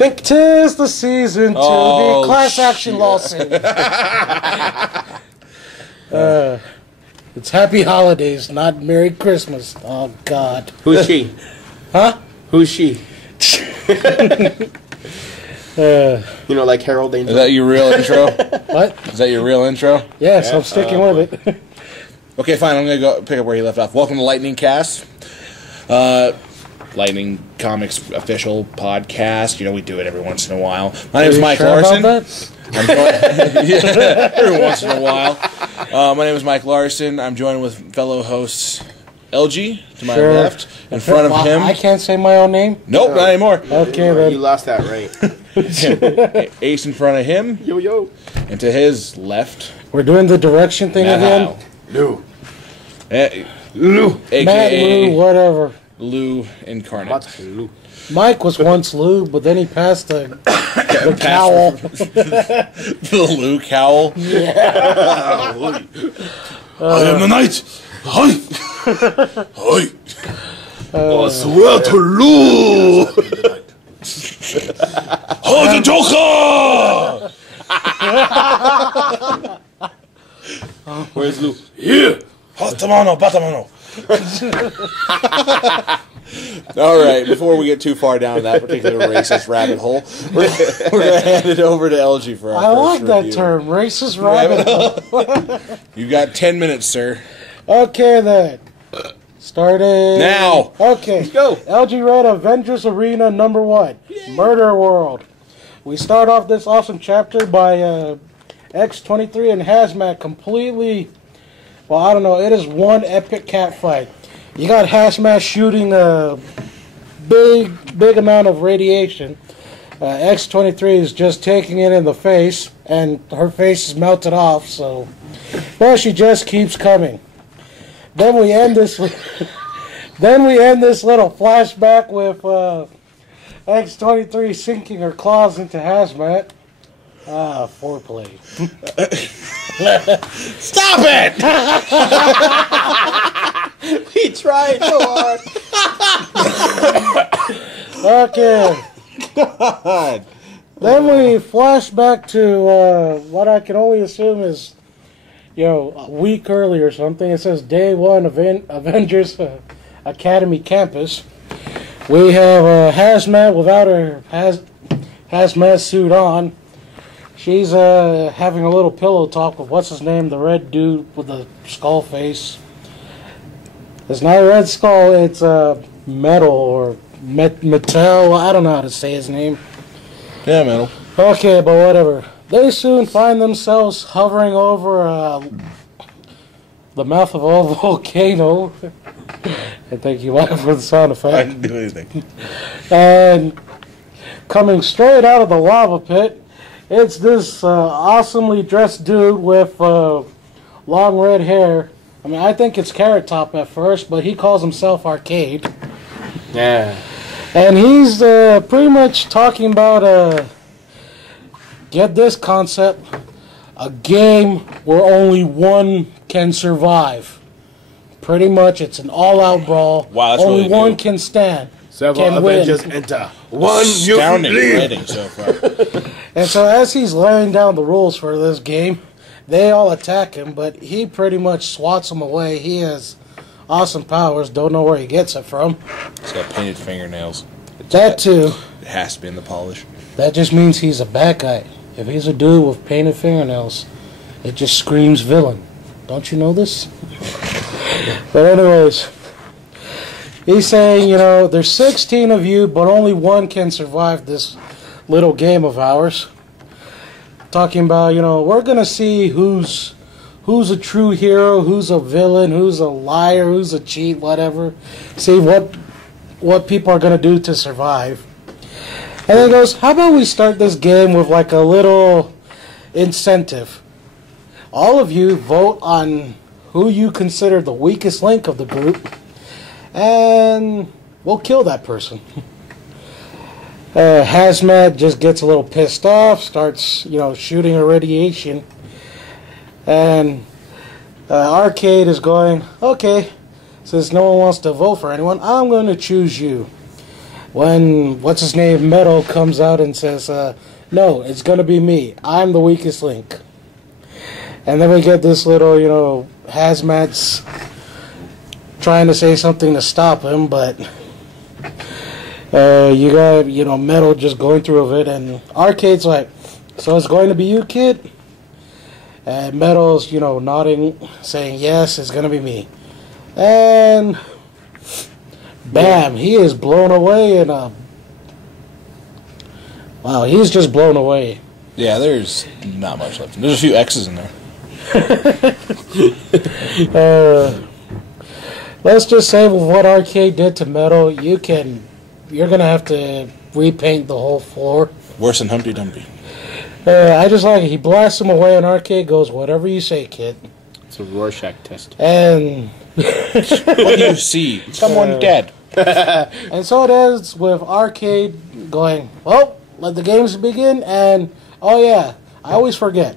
think 'tis the season to be class action lawsuit. It's Happy Holidays, not Merry Christmas. Oh, God. Who's she? Huh? Who's she? You know, like Harold Angel. Is that your real intro? What? Is that your real intro? Yes, I'm sticking with it. Okay, fine. I'm going to go pick up where he left off. Welcome to Lightning Cast. Lightning Comics official podcast. You know, we do it every once in a while. My name is Mike Larson. Yeah, every once in a while. My name is Mike Larson. I'm joined with fellow hosts LG to my left. In front of him. I can't say my own name? Nope, not anymore. Okay, then. You lost that right. Ace in front of him. Yo, yo. And to his left. We're doing the direction thing again? Lou. Lou. A.K.A. Matt, Lou, whatever. Lou Incarnate. Lou. Mike was once Lou, but then he passed the cowl. The Lou cowl. Yeah. I am the knight. Hi. Hi. I swear to Lou. Oh, the Joker! Where's Lou? Here. Hatamano, batamano. All right, before we get too far down that particular racist rabbit hole, we're going to hand it over to LG for our I first like review. that term, racist rabbit hole. You've got 10 minutes, sir. Okay, then. Starting now. Okay. Let's go. LG read Avengers Arena #1, Murder World. We start off this awesome chapter by X-23 and Hazmat completely, well, I don't know, it is one epic cat fight. You got Hazmat shooting a big amount of radiation. X-23 is just taking it in the face, and her face is melted off, so, well, she just keeps coming. Then we end this. Then we end this little flashback with X-23 sinking her claws into Hazmat. Foreplay. Stop it! We tried so hard. Okay. God. Then we flash back to what I can only assume is, you know, a week earlier or something. It says Day 1 Avengers Academy Campus. We have Hazmat without her hazmat suit on. She's having a little pillow talk with what's his name, the red dude with the skull face. It's not a red skull, it's metal or metal. I don't know how to say his name. Yeah, metal. Okay, but whatever. They soon find themselves hovering over the mouth of a volcano. And thank you, Mike, for the sound effect. I didn't do anything. And coming straight out of the lava pit, it's this awesomely dressed dude with long red hair. I mean, I think it's Carrot Top at first, but he calls himself Arcade. Yeah. And he's pretty much talking about, get this concept, a game where only one can survive. Pretty much, it's an all-out brawl. Wow, that's only really one new. can stand. Several can Avengers win. enter. One Astounding you leave. writing so far. And so as he's laying down the rules for this game, they all attack him, but he pretty much swats them away. He has awesome powers. Don't know where he gets it from. He's got painted fingernails. That too. It has to be in the polish. That just means he's a bad guy. If he's a dude with painted fingernails, it just screams villain. Don't you know this? But anyways, he's saying, you know, there's 16 of you, but only one can survive this little game of ours. Talking about, you know, we're going to see who's a true hero, who's a villain, who's a liar, who's a cheat, whatever. See what people are going to do to survive. And then he goes, how about we start this game with like a little incentive? All of you vote on who you consider the weakest link of the group, and we'll kill that person. Hazmat just gets a little pissed off, starts, you know, shooting a radiation, and Arcade is going, okay, since no one wants to vote for anyone, I'm going to choose you. when what's his name Metal comes out and says, "No, it's gonna be me. I'm the weakest link." And then we get this little, hazmats trying to say something to stop him, but you got Metal just going through of it, and Arcade's like, "So it's going to be you, kid?" And Metal's nodding, saying, "Yes, it's gonna be me." And bam, he is blown away, and wow, he's just blown away. Yeah, there's not much left. There's a few X's in there. Let's just say with what Arcade did to Metal, you're gonna have to repaint the whole floor. Worse than Humpty Dumpty. I just like it. He blasts him away, and Arcade goes, "Whatever you say, kid." It's a Rorschach test. And What do you see? Someone dead. and so it ends with Arcade going, "Well, let the games begin." And oh yeah, I always forget.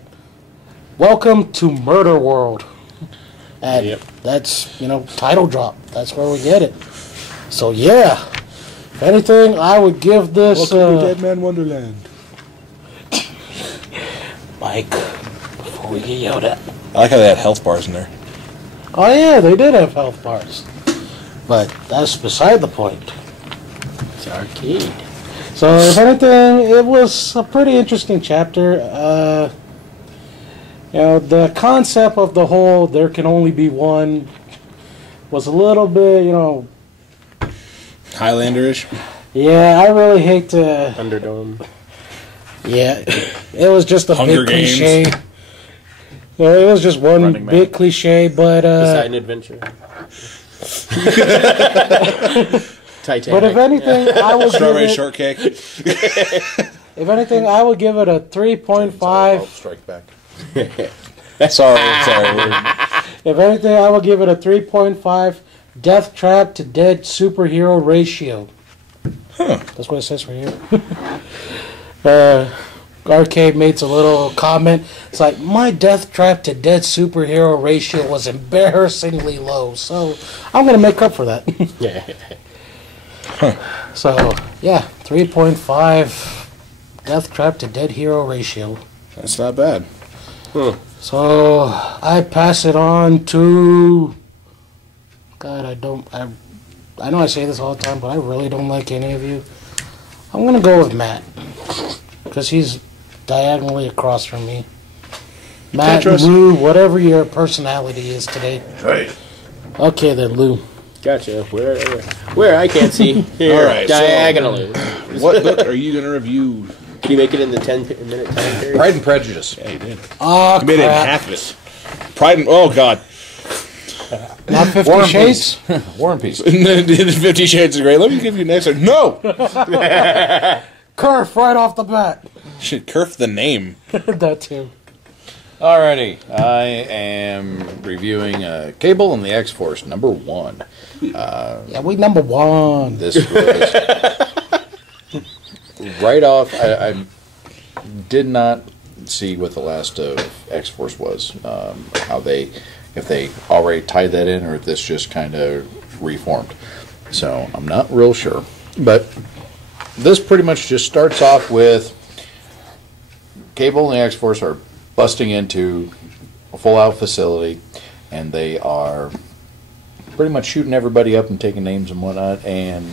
Welcome to Murder World. And Yep. that's, title drop. That's where we get it. So yeah, if anything, I would give this. Welcome to Dead Man Wonderland. Mike, before we get yelled at. I like how they had health bars in there. Oh yeah, they did have health bars. But that's beside the point. It's Arcade. So if anything, it was a pretty interesting chapter. The concept of the whole "there can only be one" was a little bit, Highlander-ish. Yeah, I really hate to. Thunderdome. Yeah, it was just a Hunger big Games. cliche. Well, it was just one Running Man. big cliche, but Poseidon Adventure. Titanic. but if anything, I would give Strawberry it. shortcake. If anything, I would give it a 3.5. Strike back. sorry. If anything, I would give it a 3.5 death trap to dead superhero ratio. Huh. That's what it says for you. Arcade makes a little comment. It's like, my death trap to dead superhero ratio was embarrassingly low, so I'm going to make up for that. So, yeah, 3.5 death trap to dead hero ratio. That's not bad. So, I pass it on to... God, I know I say this all the time, but I really don't like any of you. I'm going to go with Matt. Because he's diagonally across from me. Matt, Tetris. Lou, whatever your personality is today. Right. Okay then, Lou. Gotcha. Where I can't see. Here, All right, so- diagonally. What book are you going to review? Can you make it in the 10-minute time period? Pride and Prejudice. Yeah, you did. Oh, You made it in crap. half of it. Pride and... Oh, God. Not 50 War and Shades? Peace. War and Peace. 50 Shades of Grey. Let me give you next one. No! Curve right off the bat. Should Kerf the name. That too. Alrighty, I am reviewing Cable and the X-Force #1. Yeah, we number one. This was right off. I did not see what the last of X-Force was. If they already tied that in, or if this just kind of reformed. So I'm not real sure. But this pretty much just starts off with Cable and the X-Force are busting into a full-out facility, and they are pretty much shooting everybody up and taking names and whatnot. And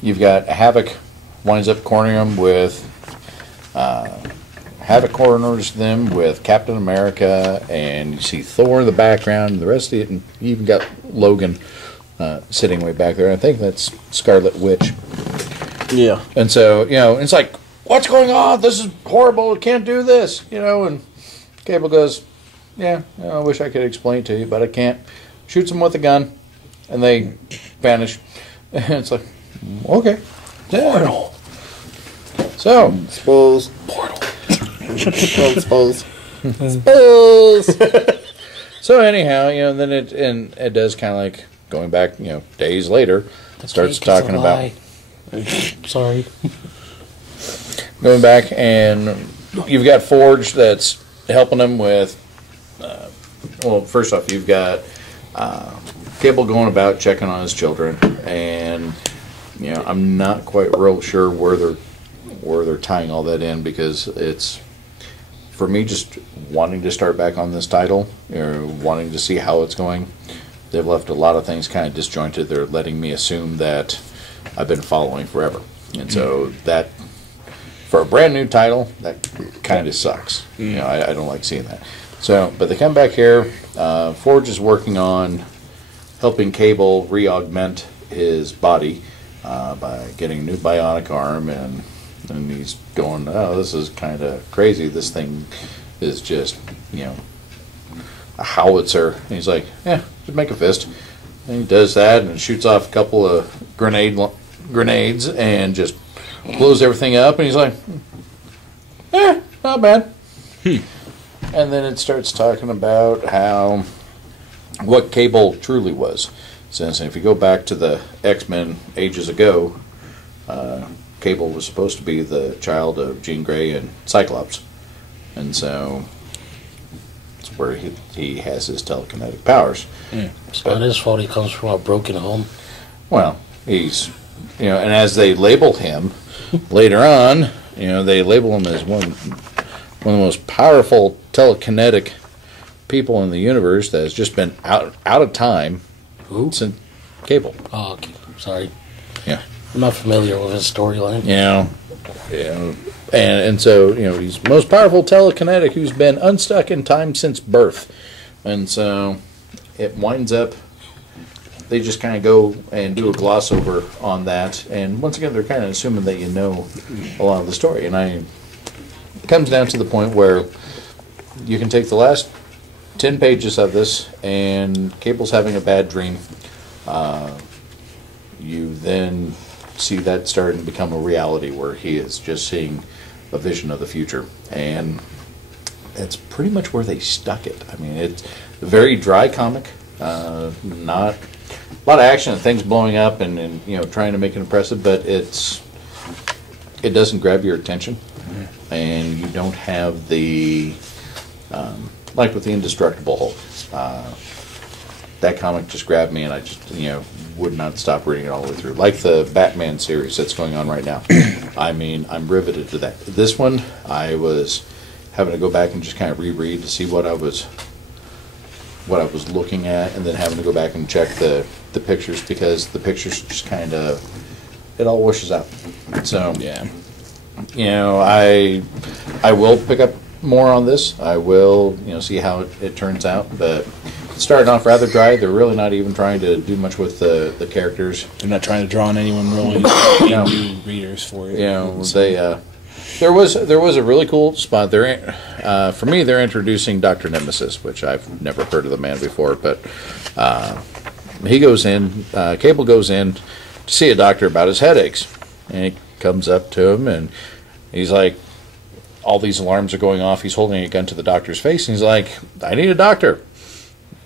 you've got Havoc winds up cornering them with Havoc corners them with Captain America, and you see Thor in the background, and the rest of it, and you even got Logan sitting way back there. I think that's Scarlet Witch. Yeah. And so, it's like, what's going on? This is horrible. I can't do this, and Cable goes, yeah, I wish I could explain it to you, but I can't. Shoots them with a gun, and they vanish. And it's like, okay. Portal. So, Spools. Portal. Spools. So anyhow, then it does kind of like going back, days later, starts Cake is a talking about lie. Sorry. going back, and you've got Forge that's helping them with. Well, first off, you've got Cable going about checking on his children, and I'm not quite real sure where they're tying all that in, because it's, for me, just wanting to start back on this title, wanting to see how it's going. They've left a lot of things kind of disjointed. They're letting me assume that I've been following forever, and so that, for a brand new title, that kind of sucks. I don't like seeing that. So, but they come back here. Forge is working on helping Cable re-augment his body by getting a new bionic arm, and he's going, oh, this is kind of crazy. This thing is just, a howitzer. And he's like, yeah, just make a fist. And he does that and shoots off a couple of grenades and just blows everything up. And he's like, not bad. And then it starts talking about what Cable truly was. Since if you go back to the X-Men ages ago, Cable was supposed to be the child of Jean Grey and Cyclops. And so it's where he has his telekinetic powers. It's not his fault he comes from a broken home. Well, he's, and as they label him later on, they label him as one of the most powerful telekinetic people in the universe that has just been out of time. Who? Since Cable. Oh, okay. Sorry. Yeah. I'm not familiar with his storyline. And so, he's the most powerful telekinetic who's been unstuck in time since birth. And so it winds up, they just kind of go and do a gloss over on that. And once again, they're kind of assuming that a lot of the story. And it comes down to the point where you can take the last 10 pages of this, and Cable's having a bad dream. You then see that starting to become a reality where he is just seeing a vision of the future. And it's pretty much where they stuck it. I mean, it's a very dry comic, not a lot of action and things blowing up and trying to make it impressive, but it doesn't grab your attention, and you don't have the like with the Indestructible Hulk. That comic just grabbed me, and I just would not stop reading it all the way through. Like the Batman series that's going on right now. I mean, I'm riveted to that. This one, I was having to go back and just kind of reread to see what I was looking at, and then having to go back and check the pictures, because the pictures just kind of, it all washes out. So Yeah. I will pick up more on this. I will see how it turns out, but starting off rather dry. They're really not even trying to do much with the characters. They're not trying to draw on anyone really new readers for it. There was a really cool spot there. For me, they're introducing Dr. Nemesis, which I've never heard of the man before, but he goes in, Cable goes in to see a doctor about his headaches, and he comes up to him, and he's like, all these alarms are going off. He's holding a gun to the doctor's face, and he's like, I need a doctor.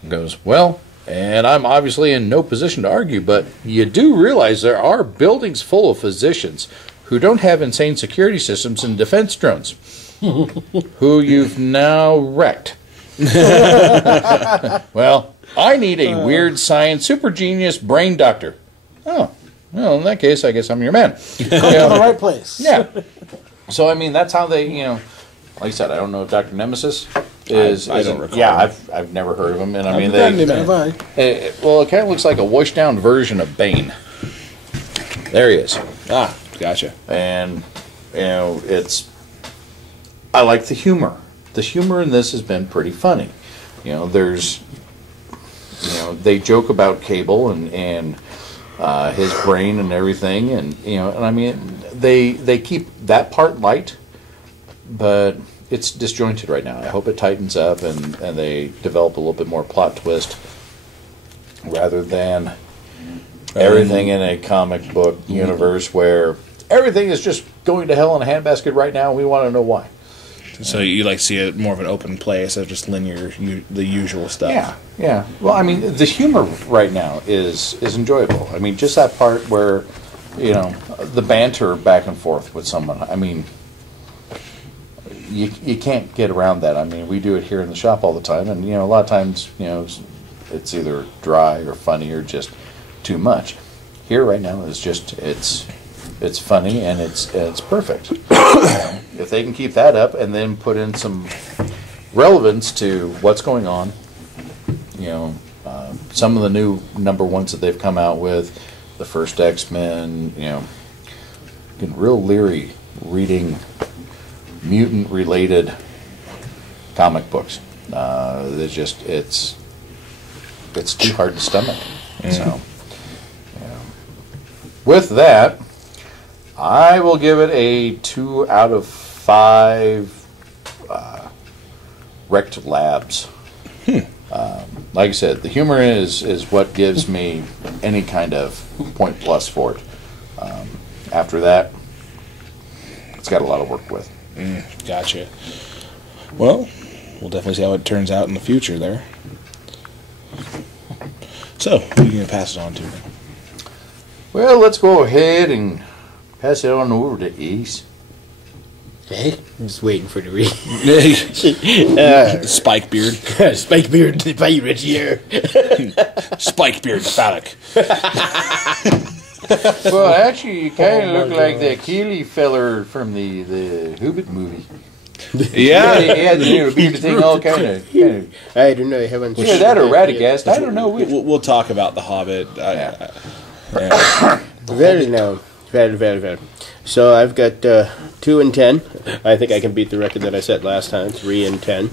He goes, well, and I'm obviously in no position to argue, but you do realize there are buildings full of physicians who don't have insane security systems and defense drones, who you've now wrecked. Well, I need a weird science super genius brain doctor. Oh, well, in that case, I guess I'm your man. Come to the right place. Yeah. So, I mean, that's how they, like I said, I don't know if Dr. Nemesis is. I don't recall. Yeah, I've never heard of him, and I mean, Well, it kind of looks like a washed down version of Bane. There he is. Ah, gotcha. And I like the humor. The humor in this has been pretty funny. There's, they joke about Cable and his brain and everything, and and I mean, they keep that part light, but it's disjointed right now. I hope it tightens up and they develop a little bit more plot twist rather than everything in a comic book universe where everything is just going to hell in a handbasket right now, and we want to know why. So you like to see it more of an open play instead of just linear, the usual stuff. Yeah. Well, I mean, the humor right now is enjoyable. I mean, just that part where, the banter back and forth with someone. I mean, you can't get around that. I mean, we do it here in the shop all the time, and a lot of times, it's either dry or funny or just too much. here right now is just it's funny and it's perfect. If they can keep that up and then put in some relevance to what's going on, some of the new number ones that they've come out with, the first X-Men, getting real leery reading mutant-related comic books. It's too hard to stomach. So, with that, I will give it a 2 out of 5 wrecked labs. Like I said, the humor is what gives me any kind of point plus for it. After that, it's got a lot of work with. Gotcha. Well, we'll definitely see how it turns out in the future there. So, who are you going to pass it on to? Well, let's go ahead and pass it on over to Ace. Hey, I'm just waiting for the read. Spike Beard. Spike Beard, the pirate here. Spike Beard, the phallic. Well, actually, you kind of look like the Keeley feller from the Hobbit movie. Yeah. He had the beard thing all kind of. I don't know. I haven't. Yeah, that or Radagast. I don't know which. We'll talk about the Hobbit. Very now. Very. So I've got 2 and 10. I think I can beat the record that I set last time. 3 and 10.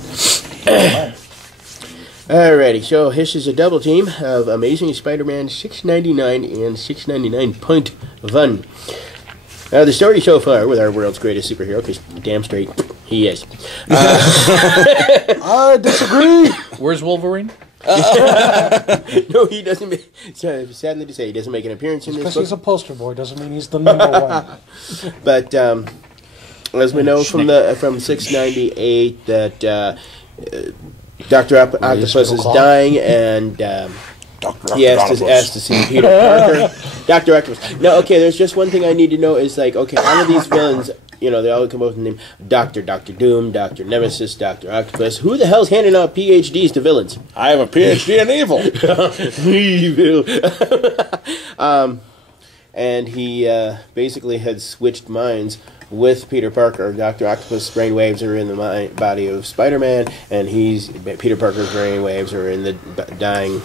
Alrighty, so this is a double team of Amazing Spider-Man 699 and 699.1. The story so far with our world's greatest superhero, because damn straight he is. I disagree. Where's Wolverine? No, he doesn't. Sadly to say, he doesn't make an appearance in this Because book. he's a poster boy doesn't mean he's the number one. But as we know from 698 that Dr. Octopus is dying, and he asked to see Peter Parker. Dr. Octopus. No, okay, there's just one thing I need to know is, like, okay, all of these villains, they all come up with the name Dr. Doom, Dr. Nemesis, Dr. Octopus. Who the hell's handing out PhDs to villains? I have a PhD in evil. Evil. And he basically had switched minds with Peter Parker. Dr. Octopus' brainwaves are in the body of Spider-Man, and Peter Parker's brainwaves are in the dying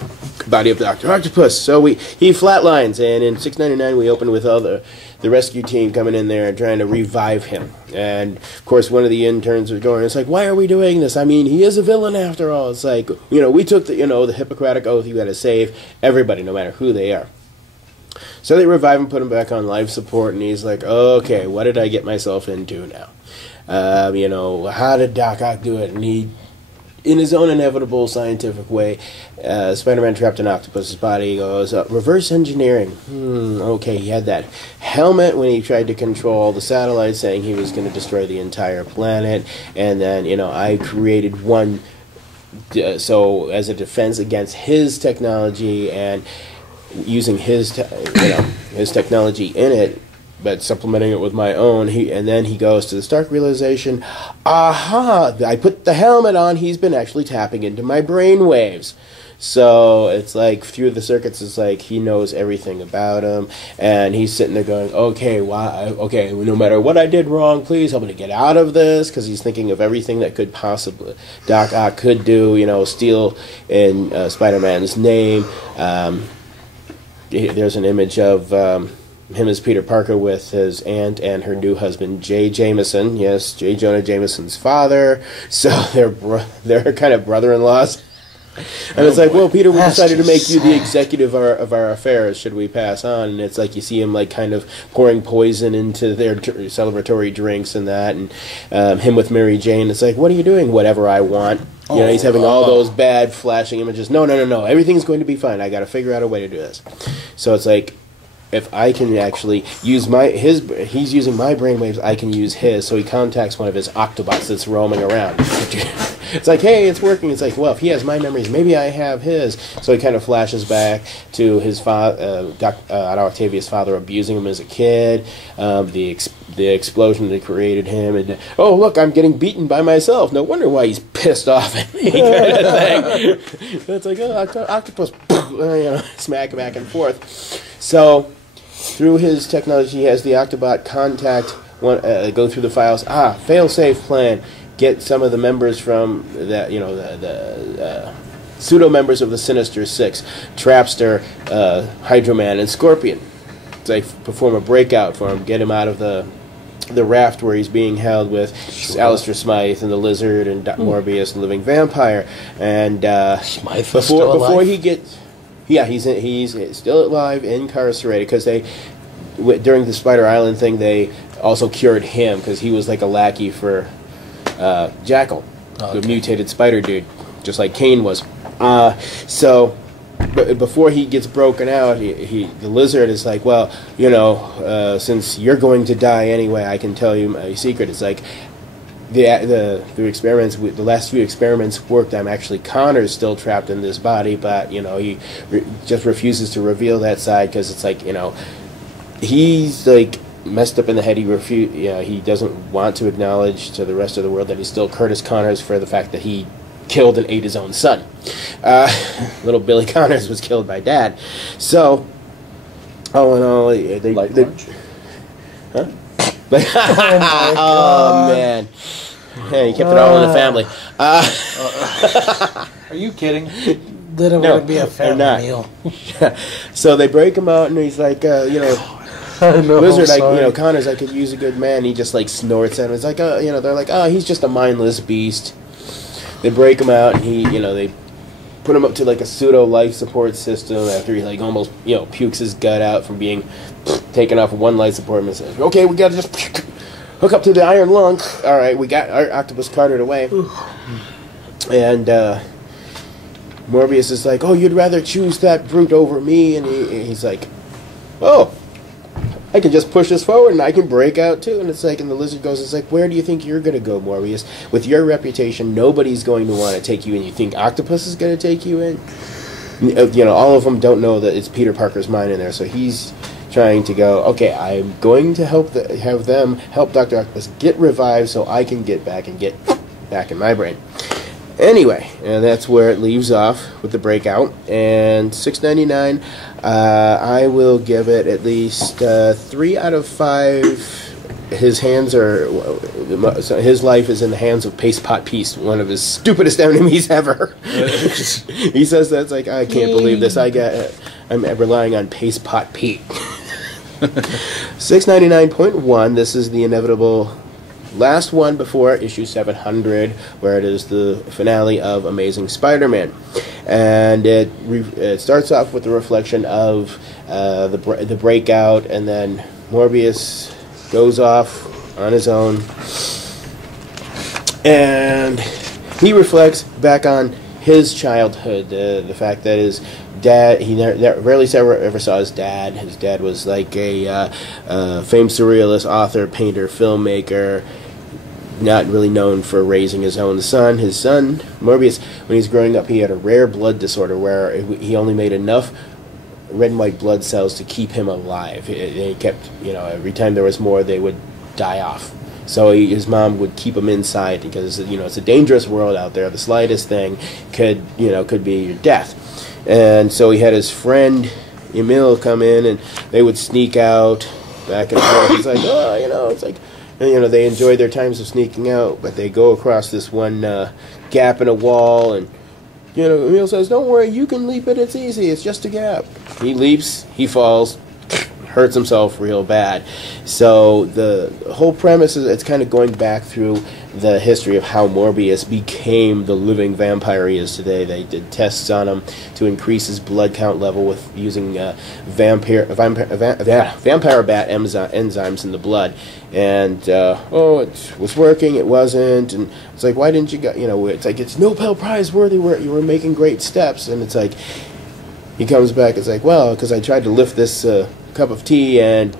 body of Dr. Octopus. So he flatlines, and in 699 we open with all the rescue team coming in there and trying to revive him. And of course one of the interns was going, it's like, why are we doing this? I mean, he is a villain after all. It's like, we took the Hippocratic Oath. You got to save everybody, no matter who they are. So they revive him, put him back on life support, and he's like, okay, what did I get myself into now? How did Doc Ock do it? And he, in his own inevitable scientific way, Spider-Man trapped in Octopus's body, goes, reverse engineering. Okay, he had that helmet when he tried to control the satellite, saying he was going to destroy the entire planet, and then, I created one, so as a defense against his technology, and using his technology in it, but supplementing it with my own. And then he goes to the stark realization, aha! I put the helmet on. He's been actually tapping into my brain waves. So it's like through the circuits, it's like he knows everything about him, and he's sitting there going, okay, why? Okay, no matter what I did wrong, please help me to get out of this, because he's thinking of everything that could possibly Doc Ock could do. Steal in Spider-Man's name. There's an image of him as Peter Parker with his aunt and her new husband, J. Jameson. Yes, J. Jonah Jameson's father. So they're kind of brother-in-laws. And it's like, well, Peter, we decided to make you the executive of our affairs. Should we pass on? And it's like you see him like kind of pouring poison into their celebratory drinks and that, and him with Mary Jane. It's like, what are you doing? Whatever I want. He's having all those bad flashing images. No. Everything's going to be fine. I got to figure out a way to do this. So it's like, if I can actually use he's using my brainwaves, I can use his. So he contacts one of his Octobots that's roaming around. It's like, hey, it's working. It's like, well, if he has my memories, maybe I have his. So he kind of flashes back to his father, Otto Octavius' father, abusing him as a kid, the explosion that created him, and oh, look, I'm getting beaten by myself. No wonder why he's pissed off at me, kind of thing. It's like, oh, Octopus, smack back and forth. So through his technology, he has the Octobot contact go through the files. Fail-safe plan. Get some of the members from that, the pseudo members of the Sinister Six, Trapster, Hydro-Man, and Scorpion. They perform a breakout for him, get him out of the raft where he's being held with Alistair Smythe and the Lizard and Morbius and Living Vampire. And Smythe was still alive? before he gets, he's still alive, incarcerated, because during the Spider Island thing, they also cured him because he was like a lackey for Jackal, the mutated spider dude, just like Kane was. But before he gets broken out, the Lizard is like, well, since you're going to die anyway, I can tell you my secret. It's like the experiments, the last few experiments worked. I'm actually Connor's still trapped in this body, but he just refuses to reveal that side because it's like he's like messed up in the head. He doesn't want to acknowledge to the rest of the world that he's still Curtis Connors for the fact that he killed and ate his own son. Little Billy Connors was killed by Dad. So, all in all, they huh? Oh man, yeah, he kept it all in the family. Are you kidding? Then it would be a family meal. So they break him out, and he's like, Lizard, Connors, I could use a good man. He just like snorts at him. It's like, they're like, he's just a mindless beast. They break him out, and they put him up to like a pseudo life support system after he like almost pukes his gut out from being taken off of one life support and says, okay, we gotta just hook up to the iron lung. All right, we got our octopus carted away. And Morbius is like, oh, you'd rather choose that brute over me? And he's like, oh, I can just push this forward and I can break out too. And it's like, and the Lizard goes, it's like, where do you think you're going to go, Morbius? With your reputation, nobody's going to want to take you in. You think Octopus is going to take you in? All of them don't know that it's Peter Parker's mind in there. So he's trying to go, okay, I'm going to have them help Dr. Octopus get revived so I can get back in my brain. Anyway, and that's where it leaves off with the breakout. And $6.99, I will give it at least 3 out of 5. His life is in the hands of Paste Pot Pete, one of his stupidest enemies ever. He says that's like, I can't believe this. I'm relying on Paste Pot Pete. 699.1. This is the inevitable last one before issue 700, where it is the finale of Amazing Spider-Man, and it starts off with the reflection of the breakout, and then Morbius goes off on his own, and he reflects back on his childhood, the fact that his dad, he rarely ever saw his dad. His dad was like a famed surrealist, author, painter, filmmaker, not really known for raising his own son. His son, Morbius, when he was growing up, he had a rare blood disorder where he only made enough red and white blood cells to keep him alive. They kept, every time there was more, they would die off. So his mom would keep him inside because, it's a dangerous world out there. The slightest thing could be your death. And so he had his friend Emil come in, and they would sneak out back and forth. It's like, it's like, they enjoy their times of sneaking out, but they go across this one gap in a wall, and Emil says, don't worry, you can leap it, it's easy, it's just a gap. He leaps, he falls, hurts himself real bad. So the whole premise is it's kind of going back through the history of how Morbius became the living vampire he is today. They did tests on him to increase his blood count level with using vampire bat enzymes in the blood. And, it was working, it wasn't. And it's like, why didn't you go, it's like, it's Nobel Prize worthy, you were making great steps. And it's like, he comes back, it's like, well, because I tried to lift this cup of tea and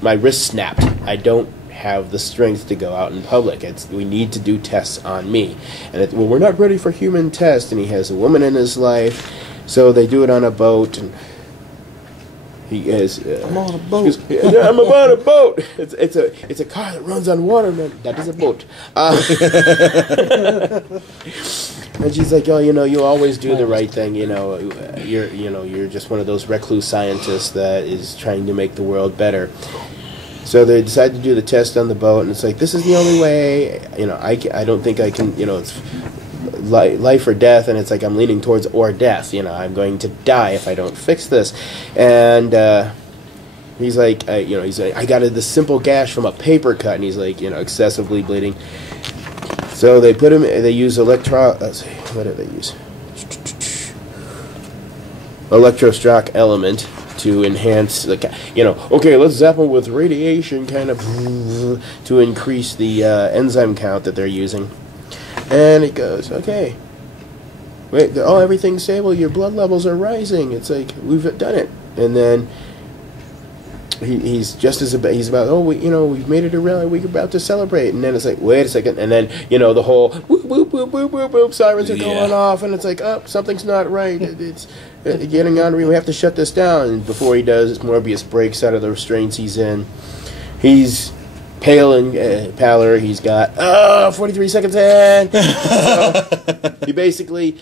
my wrist snapped. I don't have the strength to go out in public. We need to do tests on me. And we're not ready for human tests. And he has a woman in his life, so they do it on a boat. And He is. I'm on a boat. I'm on a boat. It's a car that runs on water, man. That is a boat. And she's like, oh, you always do the right thing. You're just one of those recluse scientists that is trying to make the world better. So they decide to do the test on the boat, and it's like, this is the only way. I don't think I can. It's life or death, and it's like I'm leaning towards or death. I'm going to die if I don't fix this. And he's like, I got this simple gash from a paper cut, and he's like, excessively bleeding. So they put him. They use let's see, what did they use? Electroshock element to enhance okay, let's zap him with radiation, kind of, to increase the enzyme count that they're using. And it goes, okay, wait, everything's stable, your blood levels are rising. It's like, we've done it. And then he's about, we've made it around, we're about to celebrate. And then it's like, wait a second. And then, the whole whoop, whoop, whoop, whoop, whoop, whoop, sirens are going off. And it's like, something's not right. It's getting on. We have to shut this down. And before he does, Morbius breaks out of the restraints he's in. He's pale and paler. He's got 43 seconds in. So he basically,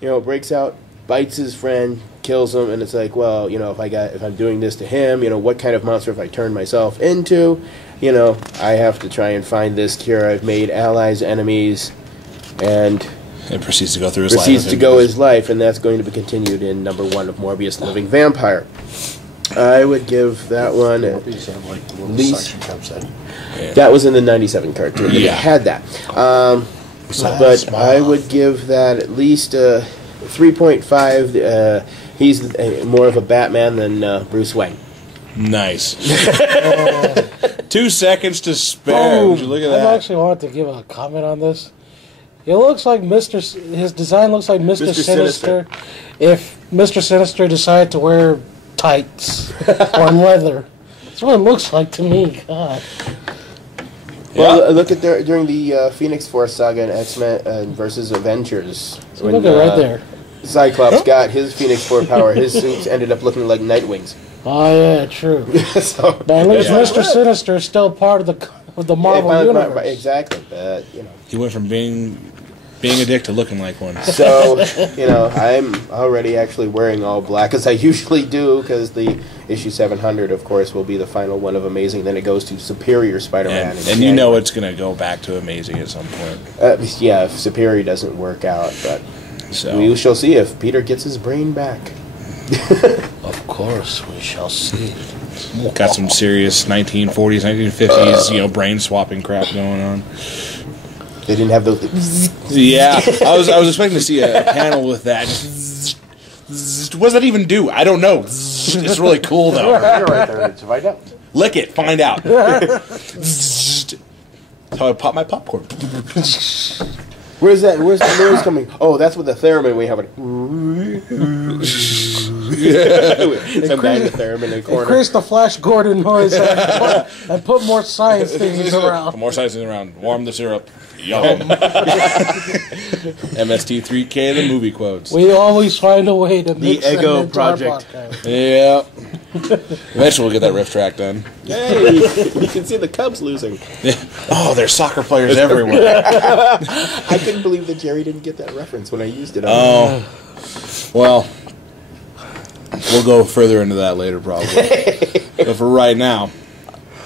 breaks out, bites his friend, kills him, and it's like, well, if I'm doing this to him, what kind of monster have I turned myself into? I have to try and find this cure. I've made allies, enemies, and it proceeds to go through his life, and that's going to be continued in number 1 of Morbius the Living Vampire. I would give that one at least. That was in the 97 cartoon. Yeah. It had that. But I would give that at least 3.5. He's more of a Batman than Bruce Wayne. Nice. 2 seconds to spare. Would you look at that? I actually wanted to give a comment on this. It looks like his design looks like Mr. Sinister. If Mr. Sinister decided to wear tights or leather. That's what it looks like to me. God. Well, look at during the Phoenix Force saga in X-Men versus Avengers. Look at right there. Cyclops got his Phoenix Force power. His suits ended up looking like Nightwings. Oh yeah, true. But at least Mr. Sinister is still part of the Marvel universe. Exactly, but he went from being a dick to looking like one. So I'm already actually wearing all black as I usually do, because the issue 700, of course, will be the final one of Amazing. Then it goes to Superior Spider-Man, and it's going to go back to Amazing at some point. Yeah, if Superior doesn't work out, but we shall see if Peter gets his brain back. Of course, we shall see. Got some serious 1940s, 1950s, brain swapping crap going on. They didn't have those. Yeah, I was expecting to see a panel with that. What does that even do? I don't know. It's really cool though. You're right there to find out. Lick it, find out. That's how I pop my popcorn. Where's that? Where's the noise coming? Oh, that's with the theremin we have it. Some guy in the theremin in the corner. Increase the Flash Gordon noise and put more science things around. Put more science things around. Warm the syrup. Yum. MST3K, the movie quotes. We always find a way to mix the Ego into Project. Yeah. Eventually we'll get that riff track done. Hey, you can see the Cubs losing. Oh, there's soccer players everywhere. I couldn't believe that Jerry didn't get that reference when I used it. Oh, well, we'll go further into that later probably. But for right now,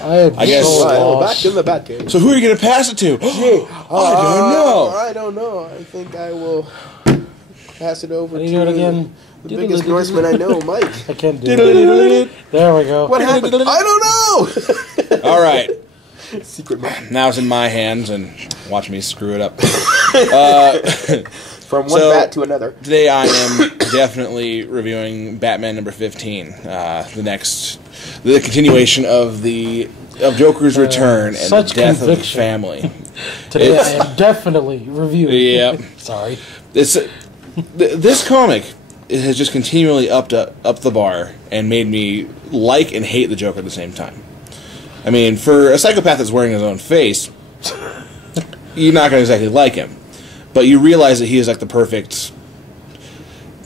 I guess. Back in the Batcave. So who are you going to pass it to? I don't know. I think I will pass it over to the biggest Norseman I know, Mike. I can't do it. There we go. What happened? I don't know. All right. Secret map. Now it's in my hands, and watch me screw it up. From one bat to another. Today I am definitely reviewing Batman number 15, the continuation of Joker's return and the death of his family. Today I am definitely reviewing. Yeah. Sorry. This comic has just continually upped the bar and made me like and hate the Joker at the same time. I mean, for a psychopath that's wearing his own face, you're not going to exactly like him. But you realize that he is like the perfect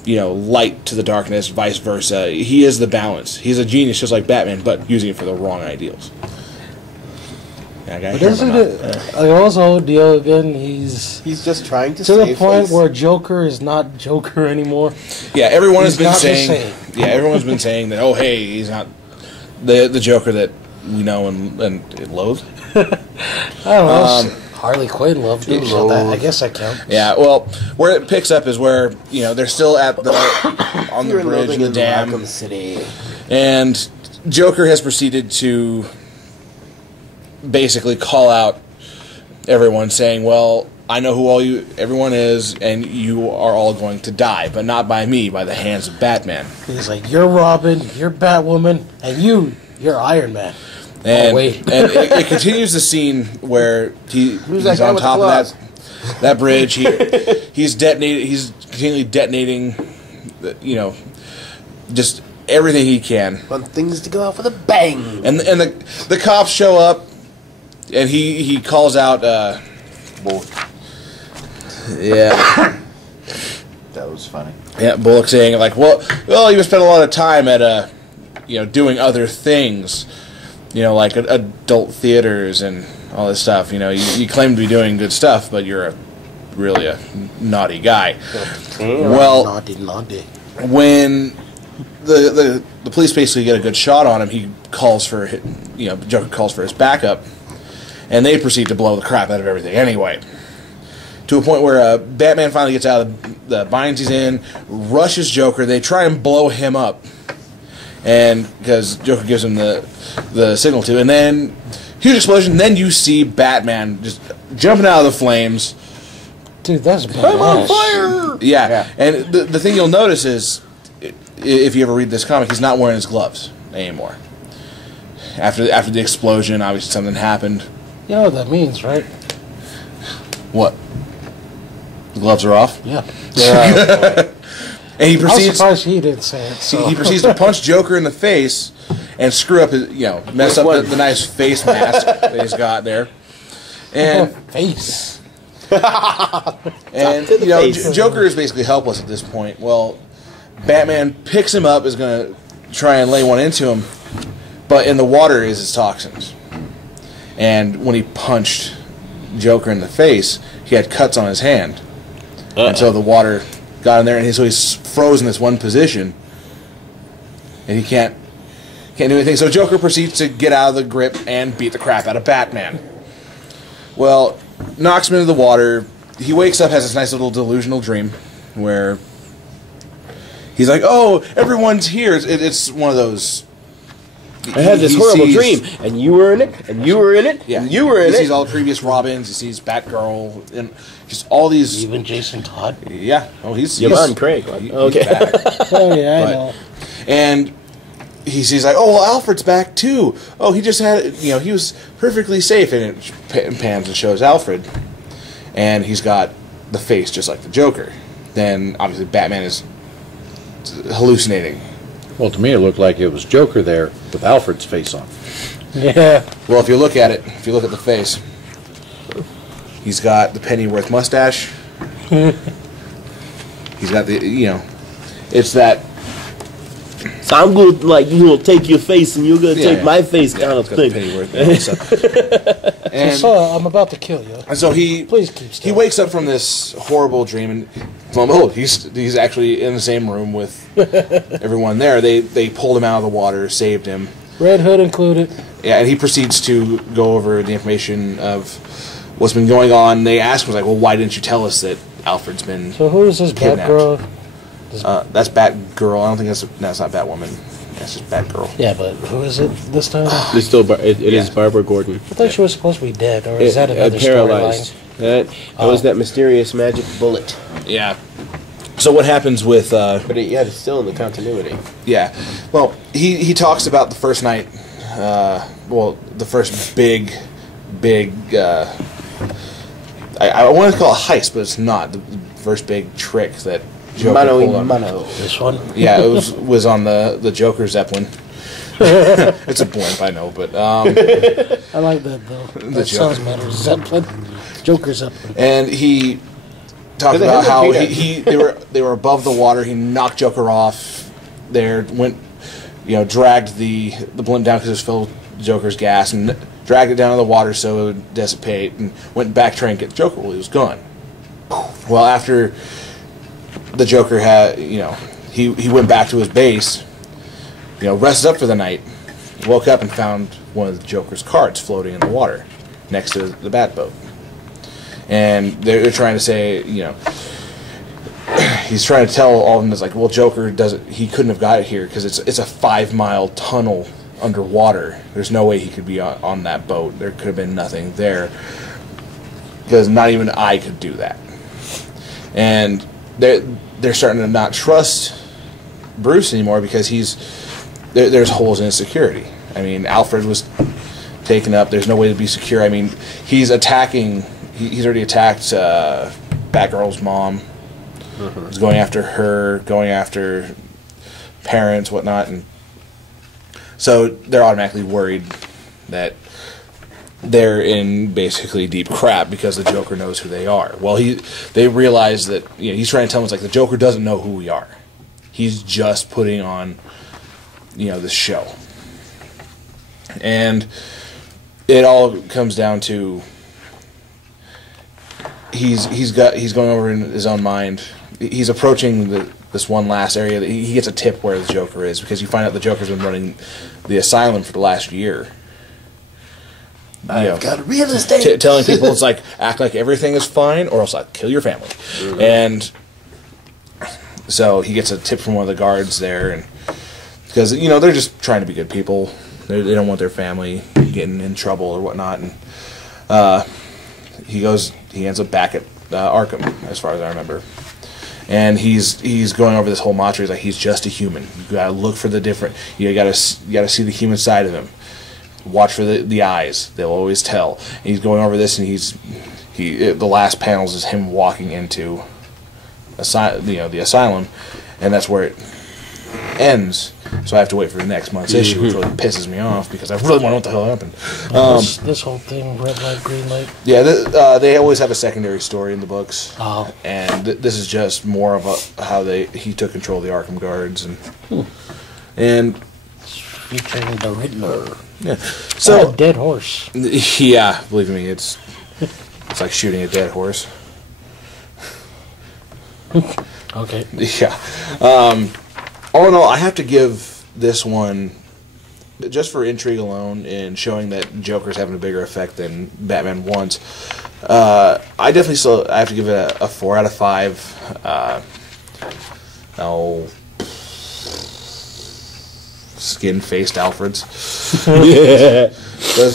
light to the darkness, vice versa. He is the balance. He's a genius, just like Batman, but using it for the wrong ideals. Yeah, but isn't it? Also, again, he's just trying to the save point face. where Joker is not Joker anymore. Yeah, everyone has He's been not the saying. same. Yeah, everyone's been saying that. Oh, hey, he's not the Joker that we know and loathe. I don't know. Harley Quinn loved it, so I guess that counts. Yeah, well, where it picks up is where they're still at the on the bridge in the dam, Arkham City. and Joker has proceeded to basically call out everyone, saying, "Well, I know who everyone is, and you are all going to die, but not by me, by the hands of Batman." He's like, "You're Robin, you're Batwoman, and you're Iron Man." And, wait. and it continues the scene where he's that guy on with top the of that bridge. He's detonated. He's continually detonating, just everything he can. Want things to go out with a bang. And the cops show up, and he calls out. Yeah, That was funny. yeah. Bullock saying like, well, you spent a lot of time at doing other things. Like adult theaters and all this stuff. You claim to be doing good stuff, but you're really a naughty guy. Well, naughty. when the police basically get a good shot on him, he calls for Joker calls for his backup, and they proceed to blow the crap out of everything anyway. To a point where Batman finally gets out of the binds he's in, rushes Joker. They try and blow him up. And because Joker gives him the signal to, and then huge explosion. Then you see Batman just jumping out of the flames. Dude, that's badass. I'm on fire. Yeah. And the thing you'll notice is, if you ever read this comic, he's not wearing his gloves anymore. After the explosion, obviously something happened. You know what that means, right? What? The gloves are off. Yeah. And he I was proceeds. surprised he didn't say it. So. He proceeds to punch Joker in the face and screw up his, mess up the nice face mask that he's got there. And face. and Joker is basically helpless at this point. Well, Batman picks him up, is going to try and lay one into him, but in the water is his toxins. And when he punched Joker in the face, he had cuts on his hand, and so the water got in there, and so he's frozen in this one position, and he can't do anything. So Joker proceeds to get out of the grip and beat the crap out of Batman. Well, knocks him into the water. He wakes up, has this nice little delusional dream where he's like, "Oh, everyone's here." It's one of those. I had this horrible dream, and you were in it, and you were in it, Yeah, and you were in He it. sees all the previous Robins. He sees Batgirl, and just all these. Even Jason Todd. Yeah. Oh, he's Yvonne Craig. he's Okay. back. Oh yeah, I But- know. And he sees like, "Oh, well, Alfred's back too. Oh, he just had, he was perfectly safe." And it pans and shows Alfred, and he's got the face just like the Joker. Then obviously Batman is hallucinating. Well, to me, it looked like it was Joker there with Alfred's face on. Yeah. Well, if you look at the face, he's got the Pennyworth mustache. He's got it's that. So I'm going to take your face and you're going to take my face kind of It's got the thing. Pennyworth. So. And So I'm about to kill you. so he Please keep still. he wakes up from this horrible dream, and oh, he's actually in the same room with everyone there. They pulled him out of the water, saved him. Red Hood included. Yeah, and he proceeds to go over the information of what's been going on. They ask him, like, "Well, why didn't you tell us that Alfred's been?" So who is this Kidnapped. Batgirl? That's Batgirl. I don't think that's not Batwoman. That's just Batgirl. Yeah, but who is it this time? I It's still it is Yeah. Barbara Gordon. thought she was supposed to be dead, or is that another paralyzed? storyline? That was that mysterious magic bullet. Yeah. So what happens with? But it's still in the continuity. Yeah. Well, he talks about the first night. The first big. I want to call it a heist, but it's not. The first big trick that Joker Mano pulled y on. mano. This one? Yeah, it was on the Joker Zeppelin. It's a blimp, I know, but I like that though. The That sounds Joker. better. Zeppelin. Joker Zeppelin. and he talked Who the about hell how did Peter- they were above the water. He knocked Joker off there, went, dragged the blimp down because it was filled with Joker's gas, and dragged it down to the water so it would dissipate, and went back trying to get Joker. Well, he was gone. Well, after the Joker had, he went back to his base, rested up for the night, woke up and found one of the Joker's cards floating in the water next to the Batboat. And they're trying to say, he's trying to tell all of them, it's like, well, Joker he couldn't have got it here because it's a 5-mile tunnel underwater. There's no way he could be on that boat. There could have been nothing there because not even I could do that. And they're starting to not trust Bruce anymore because there's holes in his security. I mean, Alfred was taken up. There's no way to be secure. I mean, he's attacking. He's already attacked Batgirl's mom. He's going after her, going after parents, whatnot, and so they're automatically worried that they're in basically deep crap because the Joker knows who they are. Well, they realize that he's trying to tell them, it's like the Joker doesn't know who we are. He's just putting on this show, and it all comes down to he's going over in his own mind. He's approaching this one last area that he gets a tip where the Joker is, because you find out the Joker's been running the asylum for the last year. I've got real estate. Telling people it's like, act like everything is fine or else I'll kill your family. Mm-hmm. And so he gets a tip from one of the guards there, and because they're just trying to be good people. They don't want their family getting in trouble or whatnot. And he ends up back at Arkham, as far as I remember. And he's going over this whole mantra. He's like, he's just a human. You gotta look for the different. You gotta see the human side of him. Watch for the eyes. They'll always tell. And he's going over this, and the last panels is him walking into the asylum, and that's where it ends. So I have to wait for the next month's issue, which really pisses me off because I really want to know what the hell happened. This whole thing, red light, green light. Yeah, they always have a secondary story in the books. Oh. And this is just more of how he took control of the Arkham guards and featuring the Riddler. Yeah. So a dead horse. Yeah, believe me, it's like shooting a dead horse. Okay. Yeah. All in all, I have to give this one, just for intrigue alone and showing that Joker's having a bigger effect than Batman once, I definitely still have to give it a 4 out of 5. Skin-faced Alfreds. Yeah.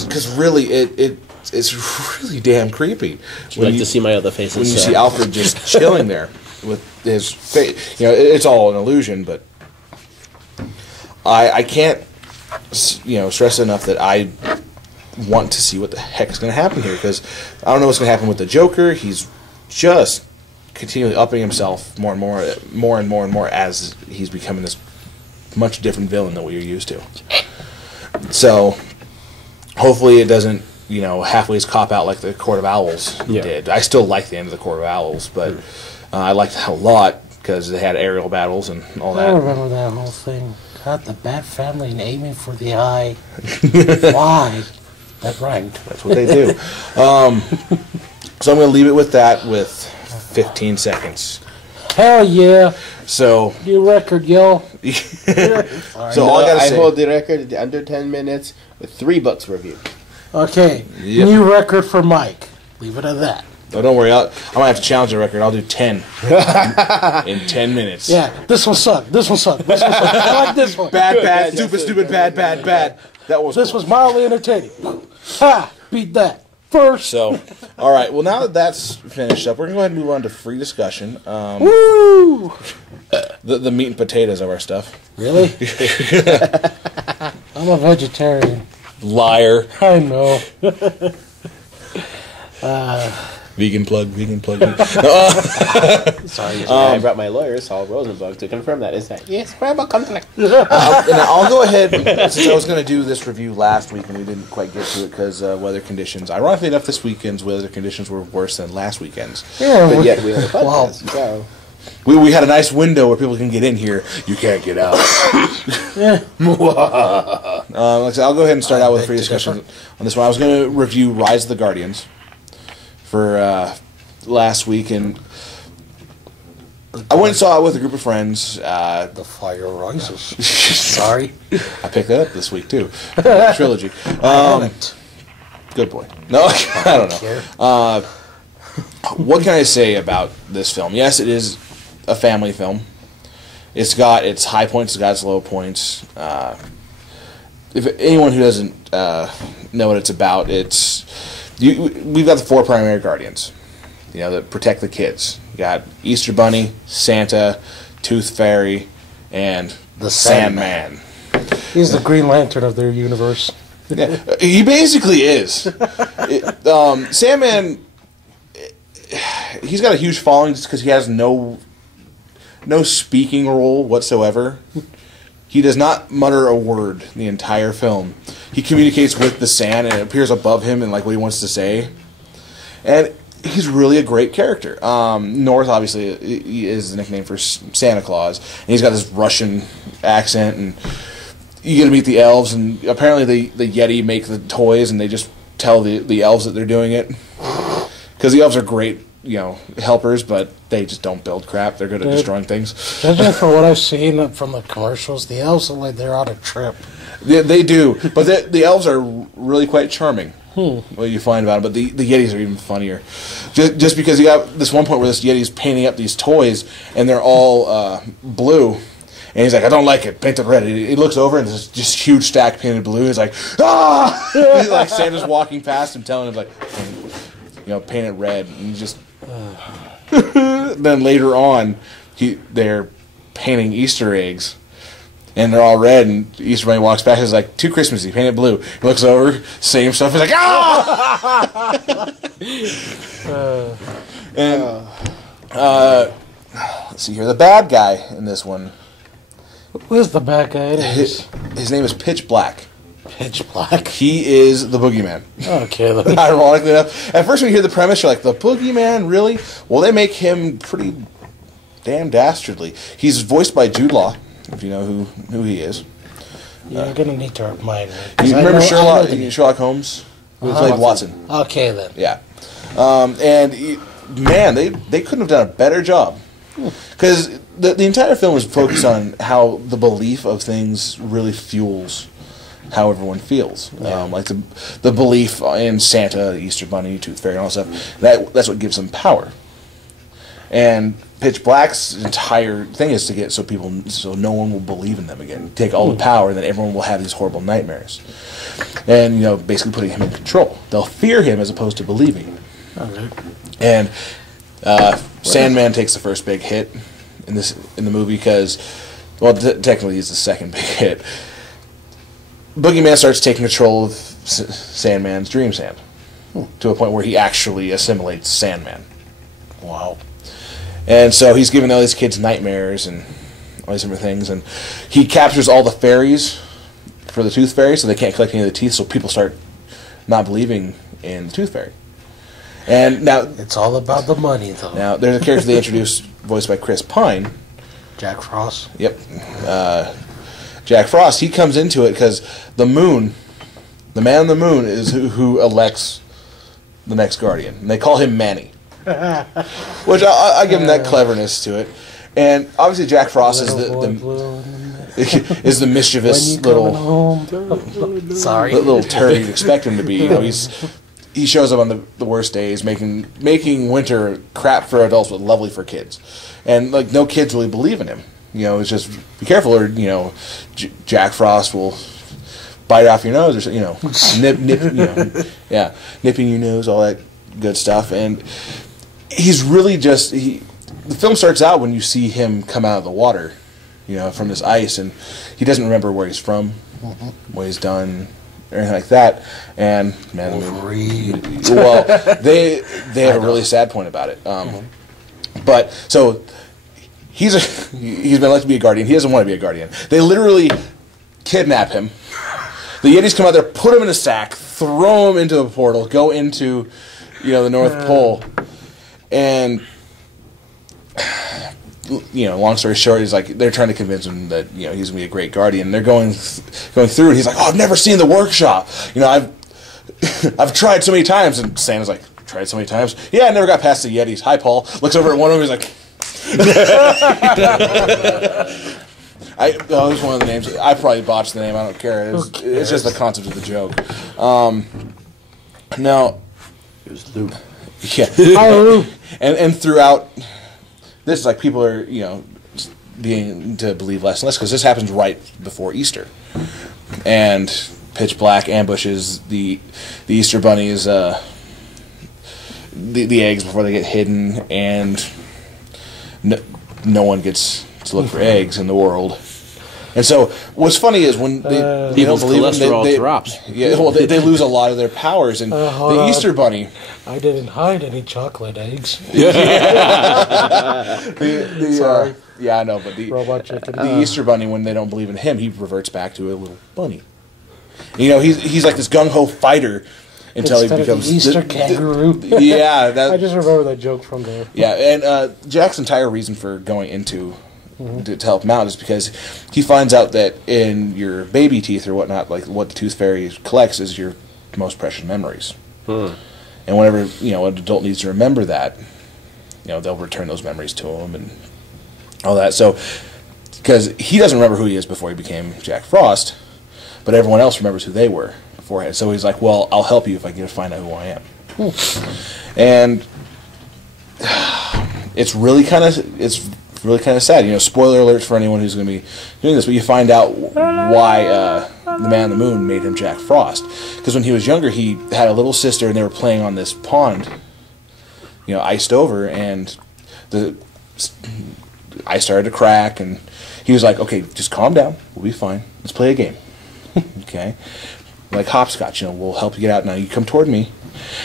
Because really, it's really damn creepy. Would you like to see my other faces? When you see Alfred just chilling there with his face, it's all an illusion, but I can't, stress enough that I want to see what the heck is going to happen here, because I don't know what's going to happen with the Joker. He's just continually upping himself more and more as he's becoming this much different villain than what you're used to. So hopefully it doesn't, halfway's cop out like the Court of Owls did. I still like the end of the Court of Owls, but I liked that a lot because they had aerial battles and all that. I remember that whole thing. Got the Bat family and aiming for the eye. Why? That rhymed. That's what they do. So I'm going to leave it with that with 15 seconds. Hell yeah. So new record, yo. So all I hold the record under 10 minutes with 3 books reviewed. Okay. Yep. New record for Mike. Leave it at that. Oh, don't worry. I might have to challenge the record. I'll do 10 in 10 minutes. Yeah, this one sucked. This one sucked. This one sucked. I like this one. Bad, stupid, bad. This was mildly entertaining. Ha! Beat that. First. So, all right. Well, now that that's finished up, we're going to go ahead and move on to free discussion. Woo! The meat and potatoes of our stuff. Really? I'm a vegetarian. Liar. I know. Vegan plug, vegan plug. Sorry, I brought my lawyer, Saul Rosenbug, to confirm that. Is that yes, verbal conflict? And I'll go ahead, since I was going to do this review last week and we didn't quite get to it because weather conditions. Ironically enough, this weekend's weather conditions were worse than last weekend's. Yeah, But yet we have a podcast, so... We had a nice window where people can get in here. You can't get out. Like I said, I'll go ahead and start out with a free discussion on this one. I was going to review Rise of the Guardians for last week, and I went and saw it with a group of friends. The Fire Rises. Sorry. I picked that up this week, too. Trilogy. Good boy. No, I don't know. What can I say about this film? Yes, it is a family film. It's got its high points, it's got its low points. If anyone who doesn't know what it's about, we've got the 4 primary guardians, that protect the kids. You got Easter Bunny, Santa, Tooth Fairy, and the Sandman. He's the Green Lantern of their universe. Yeah, he basically is. Sandman, he's got a huge following just because he has no speaking role whatsoever. He does not mutter a word the entire film. He communicates with the sand, and it appears above him and like what he wants to say. And he's really a great character. North, obviously, he is the nickname for Santa Claus, and he's got this Russian accent. And you get to meet the elves, and apparently the Yeti make the toys, and they just tell the elves that they're doing it. Because the elves are great, helpers, but they just don't build crap. They're good at destroying things. Judging from what I've seen from the commercials, the elves look like they're on a trip. They do, but the elves are really quite charming. What you find about them, but the Yetis are even funnier. Just because you have this one point where this Yeti's painting up these toys, and they're all blue. And he's like, I don't like it. Paint it red. He looks over and there's just huge stack painted blue. He's like, ah! He's like Santa's walking past him, telling him like, paint it red. And he just. Then later on, they're painting Easter eggs, and they're all red. And Easter Bunny walks back. He's like, too Christmassy. Paint it blue. He looks over, same stuff. He's like, ah! Let's see here. The bad guy in this one. Who's the bad guy? His name is Pitch Black. Pitch Black. He is the boogeyman. Okay. Then. Ironically enough, at first when you hear the premise, you're like, the boogeyman, really? Well, they make him pretty damn dastardly. He's voiced by Jude Law, if you know who he is. You're gonna need to remind me. You remember Sherlock Holmes? Who played Watson. Okay then. Yeah. Man, they couldn't have done a better job. Because the entire film is focused on how the belief of things really fuels how everyone feels. Yeah. Like the belief in Santa, the Easter Bunny, Tooth Fairy, and all that stuff. That's what gives them power. And Pitch Black's entire thing is to get so no one will believe in them again. Take all the power, and then everyone will have these horrible nightmares. And basically putting him in control. They'll fear him as opposed to believing him. Okay. And Sandman takes the first big hit in the movie because, well, technically he's the second big hit. Boogeyman starts taking control of Sandman's dream sand to a point where he actually assimilates Sandman. Wow. And so he's giving all these kids nightmares and all these different things, and he captures all the fairies for the Tooth Fairy, so they can't collect any of the teeth, so people start not believing in the Tooth Fairy. And now it's all about the money, though. Now there's a character they introduced, voiced by Chris Pine. Jack Frost. Yep, Jack Frost. He comes into it because the man on the moon, is who elects the next Guardian, and they call him Manny. Which I give him that cleverness to it, and obviously Jack Frost is the mischievous little turd you'd expect him to be. He shows up on the worst days, making winter crap for adults but lovely for kids, and like no kids really believe in him. It's just be careful, or Jack Frost will bite off your nose, or nip, nipping your nose, all that good stuff. And he's really just the film starts out when you see him come out of the water, from this ice, and he doesn't remember where he's from, what he's done, or anything like that. And Man in the Moon. Well, they have a really sad point about it. But so he's been elected to be a guardian. He doesn't want to be a guardian. They literally kidnap him. The Yetis come out there, put him in a sack, throw him into a portal, go into, the North Pole, and long story short, he's like they're trying to convince him that he's gonna be a great guardian. They're going through, and he's like, "Oh, I've never seen the workshop. I've tried so many times." And Santa's like, "Tried so many times? Yeah, I never got past the Yetis." Hi, Paul. Looks over at one of them. He's like. It was one of the names. I probably botched the name. I don't care. It's just the concept of the joke. Now, It was Luke. Yeah, and throughout this, like people are being to believe less and less because this happens right before Easter, and pitch black ambushes the Easter bunnies, the eggs before they get hidden, and no one gets to look for eggs in the world. And so, what's funny is when they don't believe cholesterol they drops. Yeah, well, they lose a lot of their powers. And the Easter Bunny, I didn't hide any chocolate eggs. Sorry. Yeah, I know, but Robot chicken. the Easter Bunny, when they don't believe in him, he reverts back to a little bunny. He's like this gung ho fighter until Instead he becomes of the Easter kangaroo. Yeah, I just remember that joke from there. Yeah, and Jack's entire reason for going into to help him out is because he finds out that in your baby teeth or whatnot, like what the tooth fairy collects is your most precious memories. And whenever an adult needs to remember that, they'll return those memories to him and all that. So, because he doesn't remember who he is before he became Jack Frost, but everyone else remembers who they were beforehand. So he's like, "Well, I'll help you if I can find out who I am." And it's really kind of sad. Spoiler alerts for anyone who's going to be doing this, but you find out why the Man in the Moon made him Jack Frost. Because when he was younger, he had a little sister, and they were playing on this pond, iced over, and the ice started to crack, and he was like, "Okay, just calm down. We'll be fine. Let's play a game." Okay? Like hopscotch, we'll help you get out. Now you come toward me.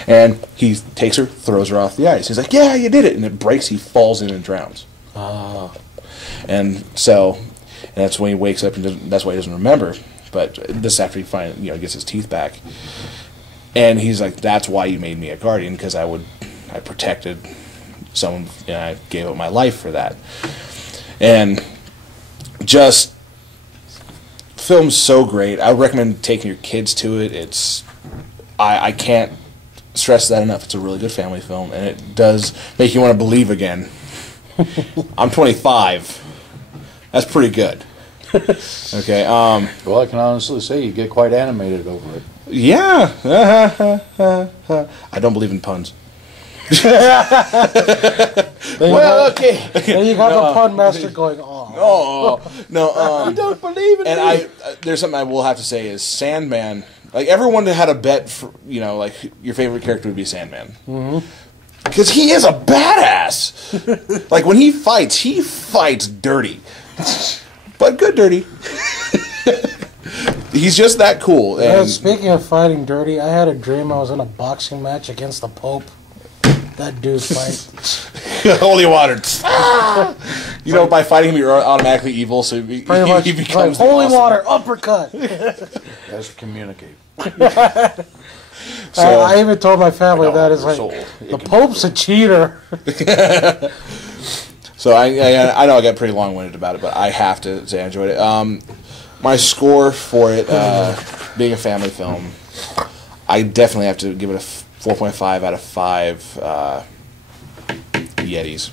And he takes her, throws her off the ice. He's like, "Yeah, you did it." And it breaks, he falls in and drowns. And that's when he wakes up, and that's why he doesn't remember. But this after he finally, gets his teeth back, and he's like, "That's why you made me a guardian, because I protected someone, and I gave up my life for that." And just film's so great. I would recommend taking your kids to it. I can't stress that enough. It's a really good family film, and it does make you want to believe again. I'm 25. That's pretty good. Okay. Well, I can honestly say you get quite animated over it. Yeah. I don't believe in puns. Well, okay. Then you got the pun master going, Oh no. I don't believe in And there's something I will have to say is Sandman. Like everyone had a bet for like your favorite character would be Sandman. Because he is a badass. Like when he fights dirty, but good dirty. He's just that cool. And speaking of fighting dirty, I had a dream I was in a boxing match against the Pope. That dude fight. Holy water. By fighting him, you're automatically evil, so he becomes holy awesome. water, uppercut. Has to communicate. So, I even told my family that is like, the Pope's a cheater. So I know I got pretty long-winded about it, but I have to say I enjoyed it. My score for it, being a family film, I definitely have to give it a 4.5 out of 5 Yetis.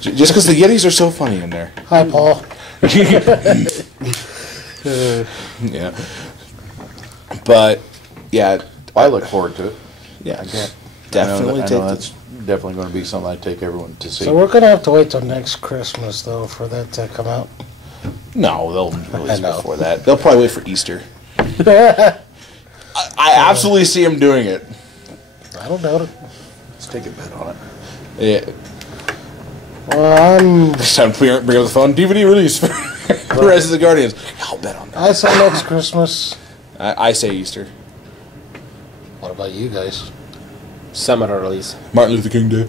Just because the Yetis are so funny in there. Hi, Paul. Yeah. But, yeah. I look forward to it. Yeah. I Definitely know take that's definitely going to be something I take everyone to see. So we're going to have to wait till next Christmas, though, for that to come out. No, they'll release it before that. They'll probably wait for Easter. I absolutely see him doing it. I don't doubt it. Let's take a bet on it. Yeah. Well, It's time to bring up the phone. DVD release for the rest of the Guardians. I'll bet on that. I say next Christmas. I say Easter. What about you guys? Summit earlies. Martin Luther King Day.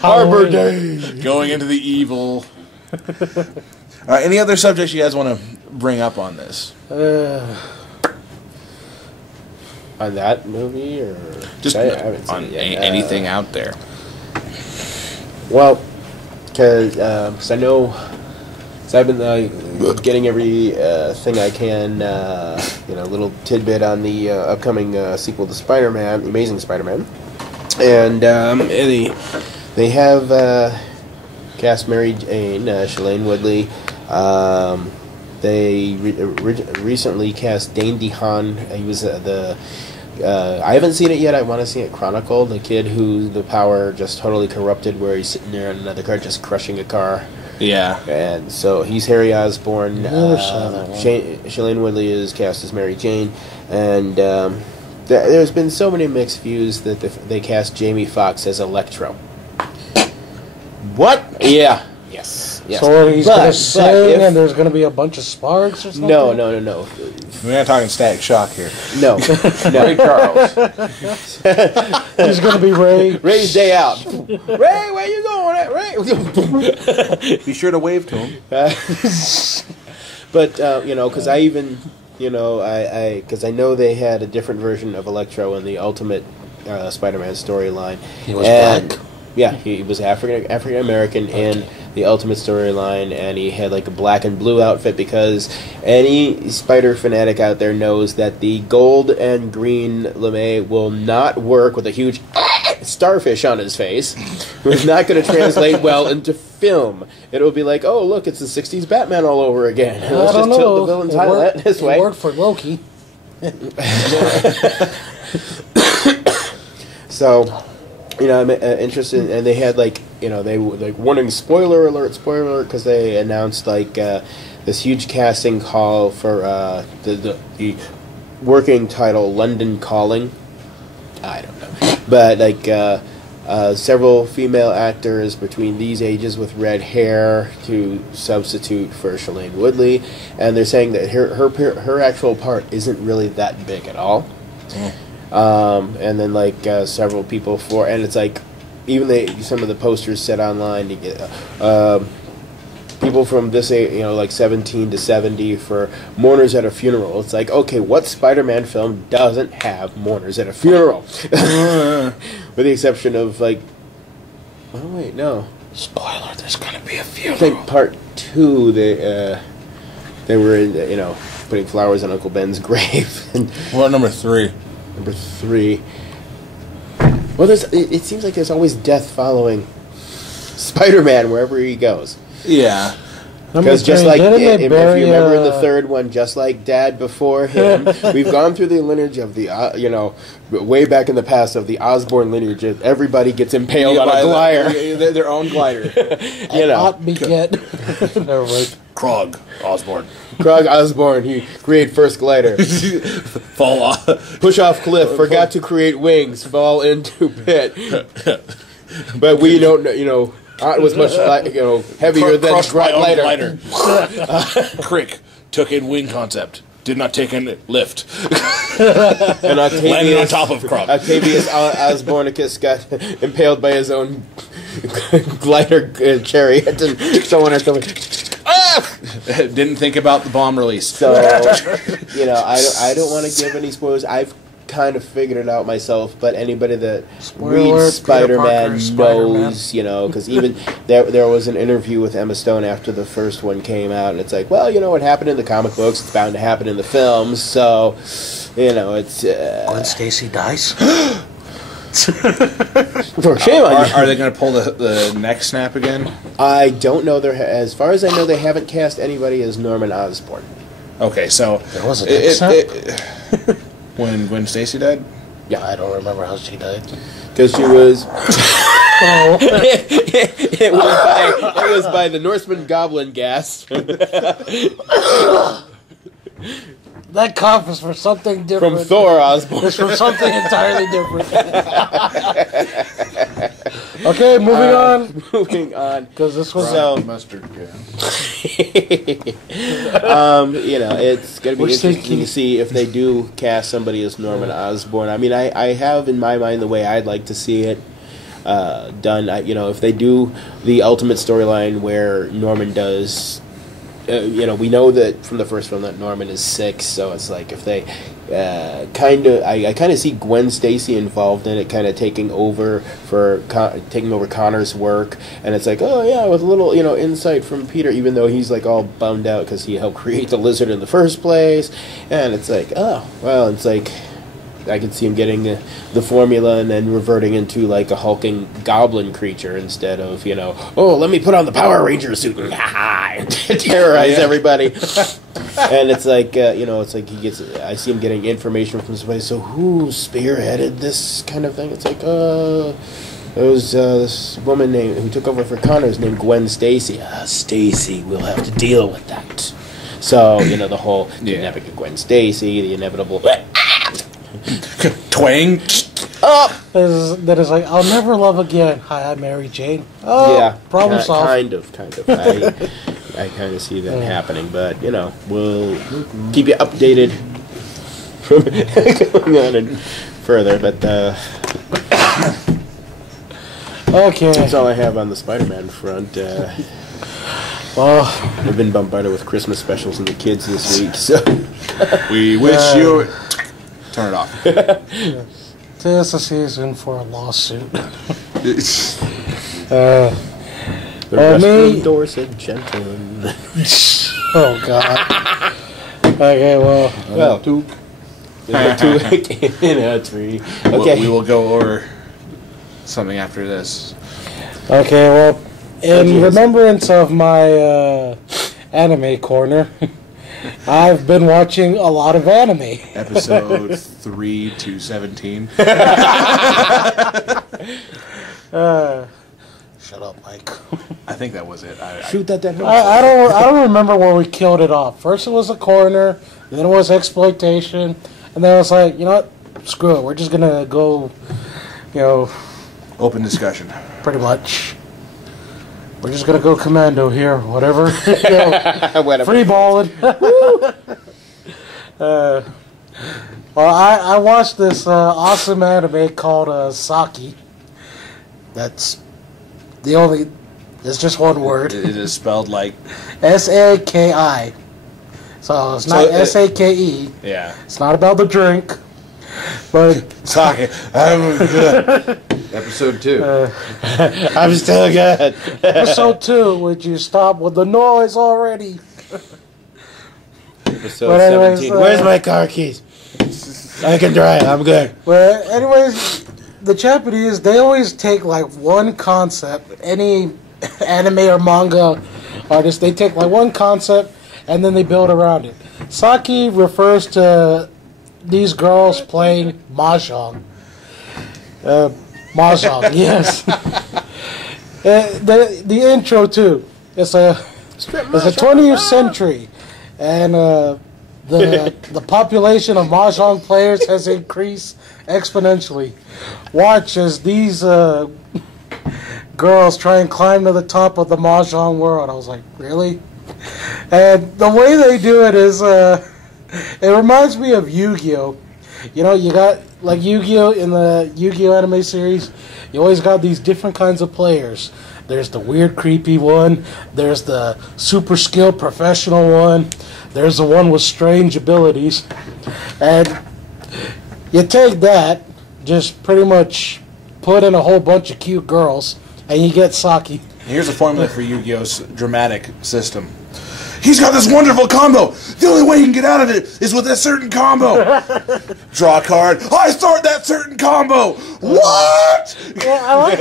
Harbor Day. Going into the evil. All right, any other subjects you guys want to bring up on this? On that movie, or Just I haven't seen on it yet. anything out there. Well, because I know, so I've been getting every thing I can, little tidbit on the upcoming sequel to Spider-Man, The Amazing Spider-Man, and they have cast Mary Jane, Shailene Woodley. They recently cast Dane DeHaan. He was I haven't seen it yet. I want to see it chronicled. The kid who the power just totally corrupted, where he's sitting there in another car just crushing a car. Yeah. And so he's Harry Osborn. Never saw that one. Shailene Woodley is cast as Mary Jane. And there's been so many mixed views that they cast Jamie Foxx as Electro. What? Yeah. Yes. Yes. So he's going to But sing and there's going to be a bunch of sparks or something? No. We're not talking Static Shock here. No. Ray Charles. He's going to be Ray. Ray's day out. Ray, where you going at, Ray? Be sure to wave to him. But because I even, because I know they had a different version of Electro in the Ultimate Spider-Man storyline. He was black? Yeah, he was African American in the Ultimate storyline, and he had like a black and blue outfit, because any Spider fanatic out there knows that the gold and green lame will not work with a huge starfish on his face. It's not going to translate well into film. It'll be like, oh, look, it's the 60s Batman all over again. Let's just tilt the villain's highlight this way. It worked for Loki. So, I'm interested, and they had they warning spoiler alert, because they announced this huge casting call for the working title London Calling. I don't know, but several female actors between these ages with red hair to substitute for Shailene Woodley, and they're saying that her actual part isn't really that big at all. And then several people and it's even some of the posters said online to get people from this age, 17 to 70 for mourners at a funeral. It's like, okay, what Spider-Man film doesn't have mourners at a funeral? With the exception of oh wait, no. Spoiler, there's going to be a funeral. I think part 2 they were in putting flowers on Uncle Ben's grave. And What number 3? Number 3. Well, it seems like there's always death following Spider-Man wherever he goes. Yeah. Because just like, if you bury, remember in the third one, just like Dad before him, we've gone through the lineage of the, way back in the past of the Osborn lineage. Everybody gets impaled on a glider. Their own glider. Not beget. Never mind. Krog Osborn. Krog Osborn, he created first glider. Fall off. Push off cliff, forgot to create wings, fall into pit. But we don't know, was much heavier than a glider. Crick took in wing concept. Did not take in lift. And Landed on top of Krog. Octavius Osbornicus got impaled by his own glider chariot and so on and so on. Didn't think about the bomb release. So, I don't want to give any spoilers. I've kind of figured it out myself, but anybody that reads Spider-Man knows, because even there was an interview with Emma Stone after the first one came out, and it's like, well, what happened in the comic books, it's bound to happen in the films, so, it's... Gwen Stacy dies? Shame on you. Are they going to pull the neck snap again? I don't know. As far as I know, they haven't cast anybody as Norman Osborn. Okay, so... There was a neck snap? When Gwen Stacy died? Yeah. I don't remember how she died. Because she was... Oh. it was by the Norseman goblin gas. That cough is for something different. From Thor Osborn. It's for something entirely different. Okay, moving on. Moving on. Because this was... So, Mustard gas. it's gonna be interesting to see if they do cast somebody as Norman Osborn. I mean, I have in my mind the way I'd like to see it done. If they do the ultimate storyline where Norman does. We know that from the first film that Norman is 6, so it's like if they I kind of see Gwen Stacy involved in it, kind of taking over Connor's work, and it's like, oh yeah, with a little insight from Peter, even though he's like all bummed out because he helped create the lizard in the first place, and it's like, oh well, it's like. I could see him getting the formula and then reverting into like a hulking goblin creature instead of, oh, let me put on the Power Ranger suit and terrorize everybody. And it's like, it's like I see him getting information from somebody. So who spearheaded this kind of thing? It's like, it was this woman who took over for Connors named Gwen Stacy. Stacy, we'll have to deal with that. So, the whole kidnapping of Gwen Stacy, the inevitable... Twang. That is like, I'll never love again. Hi, I'm Mary Jane. Oh, yeah, problem solved. Kind of. I kind of see that happening, but we'll keep you updated from going on and further. But okay, that's all I have on the Spider-Man front. Well, I've been bombarded with Christmas specials and the kids this week, so we wish you. Turn it off. Tis the season for a lawsuit. The restroom door said gentlemen. Oh, God. Okay, well, two. Three. Okay. We will go over something after this. Okay, well, in remembrance of my anime corner... I've been watching a lot of anime. Episode 3 to 17. Shut up, Mike. I think that was it. Shoot that dead. I don't remember where we killed it off. First it was a coroner, then it was exploitation, and then it was like, what? Screw it. We're just gonna go, open discussion. Pretty much. We're just gonna go commando here, whatever. Whatever. Free balling. Well, I watched this awesome anime called Saki. That's the only. It's just one word. It is spelled like Saki. So it's not Sake. Yeah. It's not about the drink. But Saki. I'm good. Episode 2. I'm still good. Episode 2, would you stop with the noise already? Episode 17. Where's my car keys? I can drive. I'm good. Well, anyways, the Japanese, they always take like one concept. Any anime or manga artist, they take like one concept and then they build around it. Saki refers to these girls playing mahjong. Mahjong, yes. The intro too. It's a 20th century, and the population of mahjong players has increased exponentially. Watch as these girls try and climb to the top of the mahjong world. I was like, really? And the way they do it is, it reminds me of Yu-Gi-Oh! You got, like Yu-Gi-Oh! In the Yu-Gi-Oh! Anime series, you always got these different kinds of players. There's the weird, creepy one. There's the super skilled professional one. There's the one with strange abilities. And you take that, just pretty much put in a whole bunch of cute girls, and you get Saki. Here's a formula for Yu-Gi-Oh's dramatic system. He's got this wonderful combo. The only way he can get out of it is with a certain combo. Draw a card. I start that certain combo. What? Yeah, I like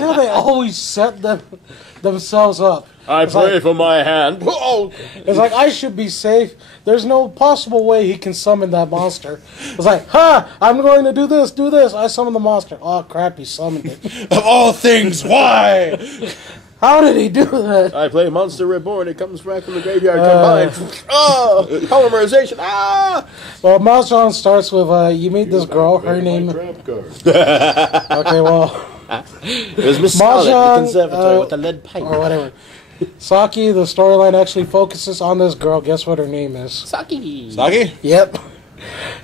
how they always set themselves up. I pray for my hand. It's like, I should be safe. There's no possible way he can summon that monster. It's like, I'm going to do this. I summon the monster. Oh, crap, he summoned it. Of all things, why? How did he do that? I play Monster Reborn. It comes back from the graveyard combined. Polymerization. Well, Mahjong starts with, you meet this girl. Her name... Okay, well... It was Miss Scarlet, the conservatory with the lead pipe. Or whatever. Saki, the storyline actually focuses on this girl. Guess what her name is? Saki. Saki? Yep.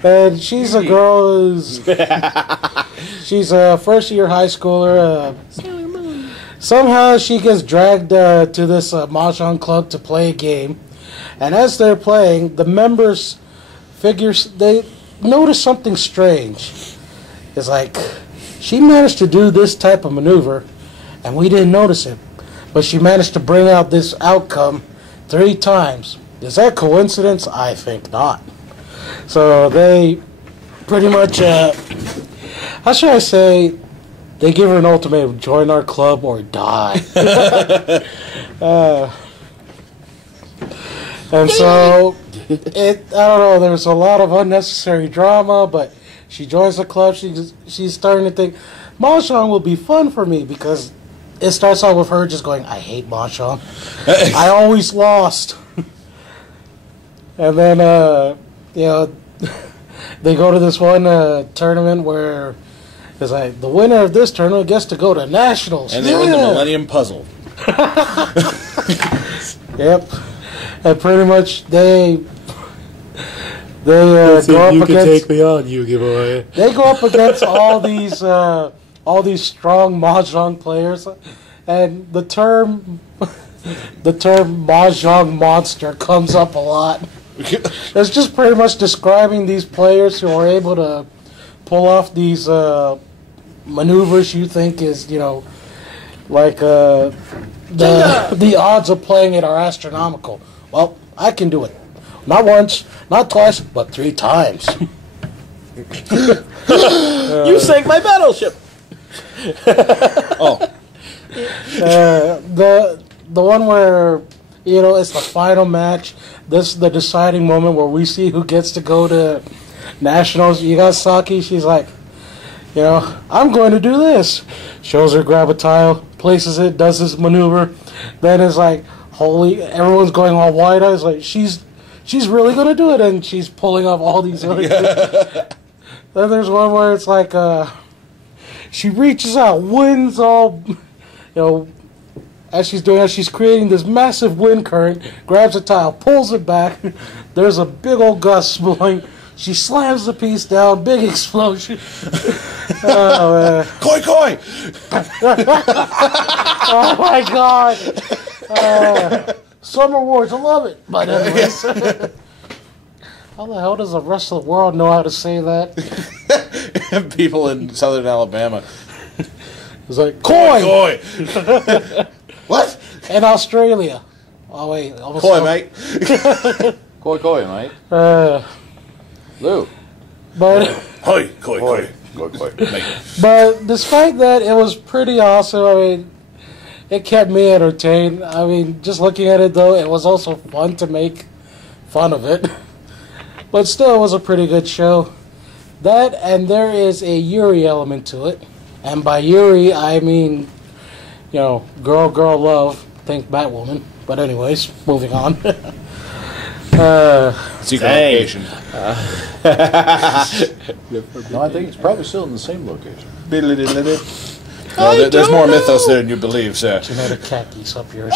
And she's a girl who's... she's a first-year high schooler. Somehow she gets dragged to this mahjong club to play a game. And as they're playing, the members they notice something strange. It's like, she managed to do this type of maneuver, and we didn't notice it. But she managed to bring out this outcome 3 times. Is that coincidence? I think not. So they pretty much, how should I say, they give her an ultimatum: join our club or die. And so, I don't know, there's a lot of unnecessary drama, but she joins the club. She's starting to think, mahjong will be fun for me, because it starts out with her just going, I hate mahjong. I always lost. And then, you know, they go to this one tournament where it's like, the winner of this tournament gets to go to nationals. And they win the Millennium Puzzle. Yep. And pretty much they go up you against... can take me on, Yugi boy. They go up against all these strong mahjong players, and the term mahjong monster comes up a lot. It's just pretty much describing these players who are able to pull off these maneuvers you think is, you know, like the odds of playing it are astronomical. Well, I can do it. Not once, not twice, but 3 times. You sank my battleship. Oh. The one where, you know, it's the final match. This is the deciding moment where we see who gets to go to nationals. You got Saki. She's like, you know, I'm going to do this. Shows her grab a tile, places it, does this maneuver. Then it's like, holy, everyone's going all wide eyes. Like, she's really going to do it. And she's pulling off all these other things. Then there's one where it's like, she reaches out, wins all, you know, as she's doing that, she's creating this massive wind current, grabs a tile, pulls it back. There's a big old gust blowing. She slams the piece down, big explosion. Oh, man. Koi koi! Oh, my God. Summer Wars, I love it. But anyways, how the hell does the rest of the world know how to say that? People in southern Alabama. It's like, koi! Koi! What? In Australia. Oh, wait. Koi, mate. Koi koi, mate. Lou. But... Hoi, koi, koi. Koi koi, mate. But despite that, it was pretty awesome. I mean, it kept me entertained. I mean, just looking at it, though, it was also fun to make fun of it. But still, it was a pretty good show. That, and there is a Yuri element to it. And by Yuri, I mean, you know, girl, love. Think Batwoman. But anyways, moving on. Secret location. No, I think it's probably still in the same location. No, there's more mythos there than you believe, sir. Genetic khakis up yours.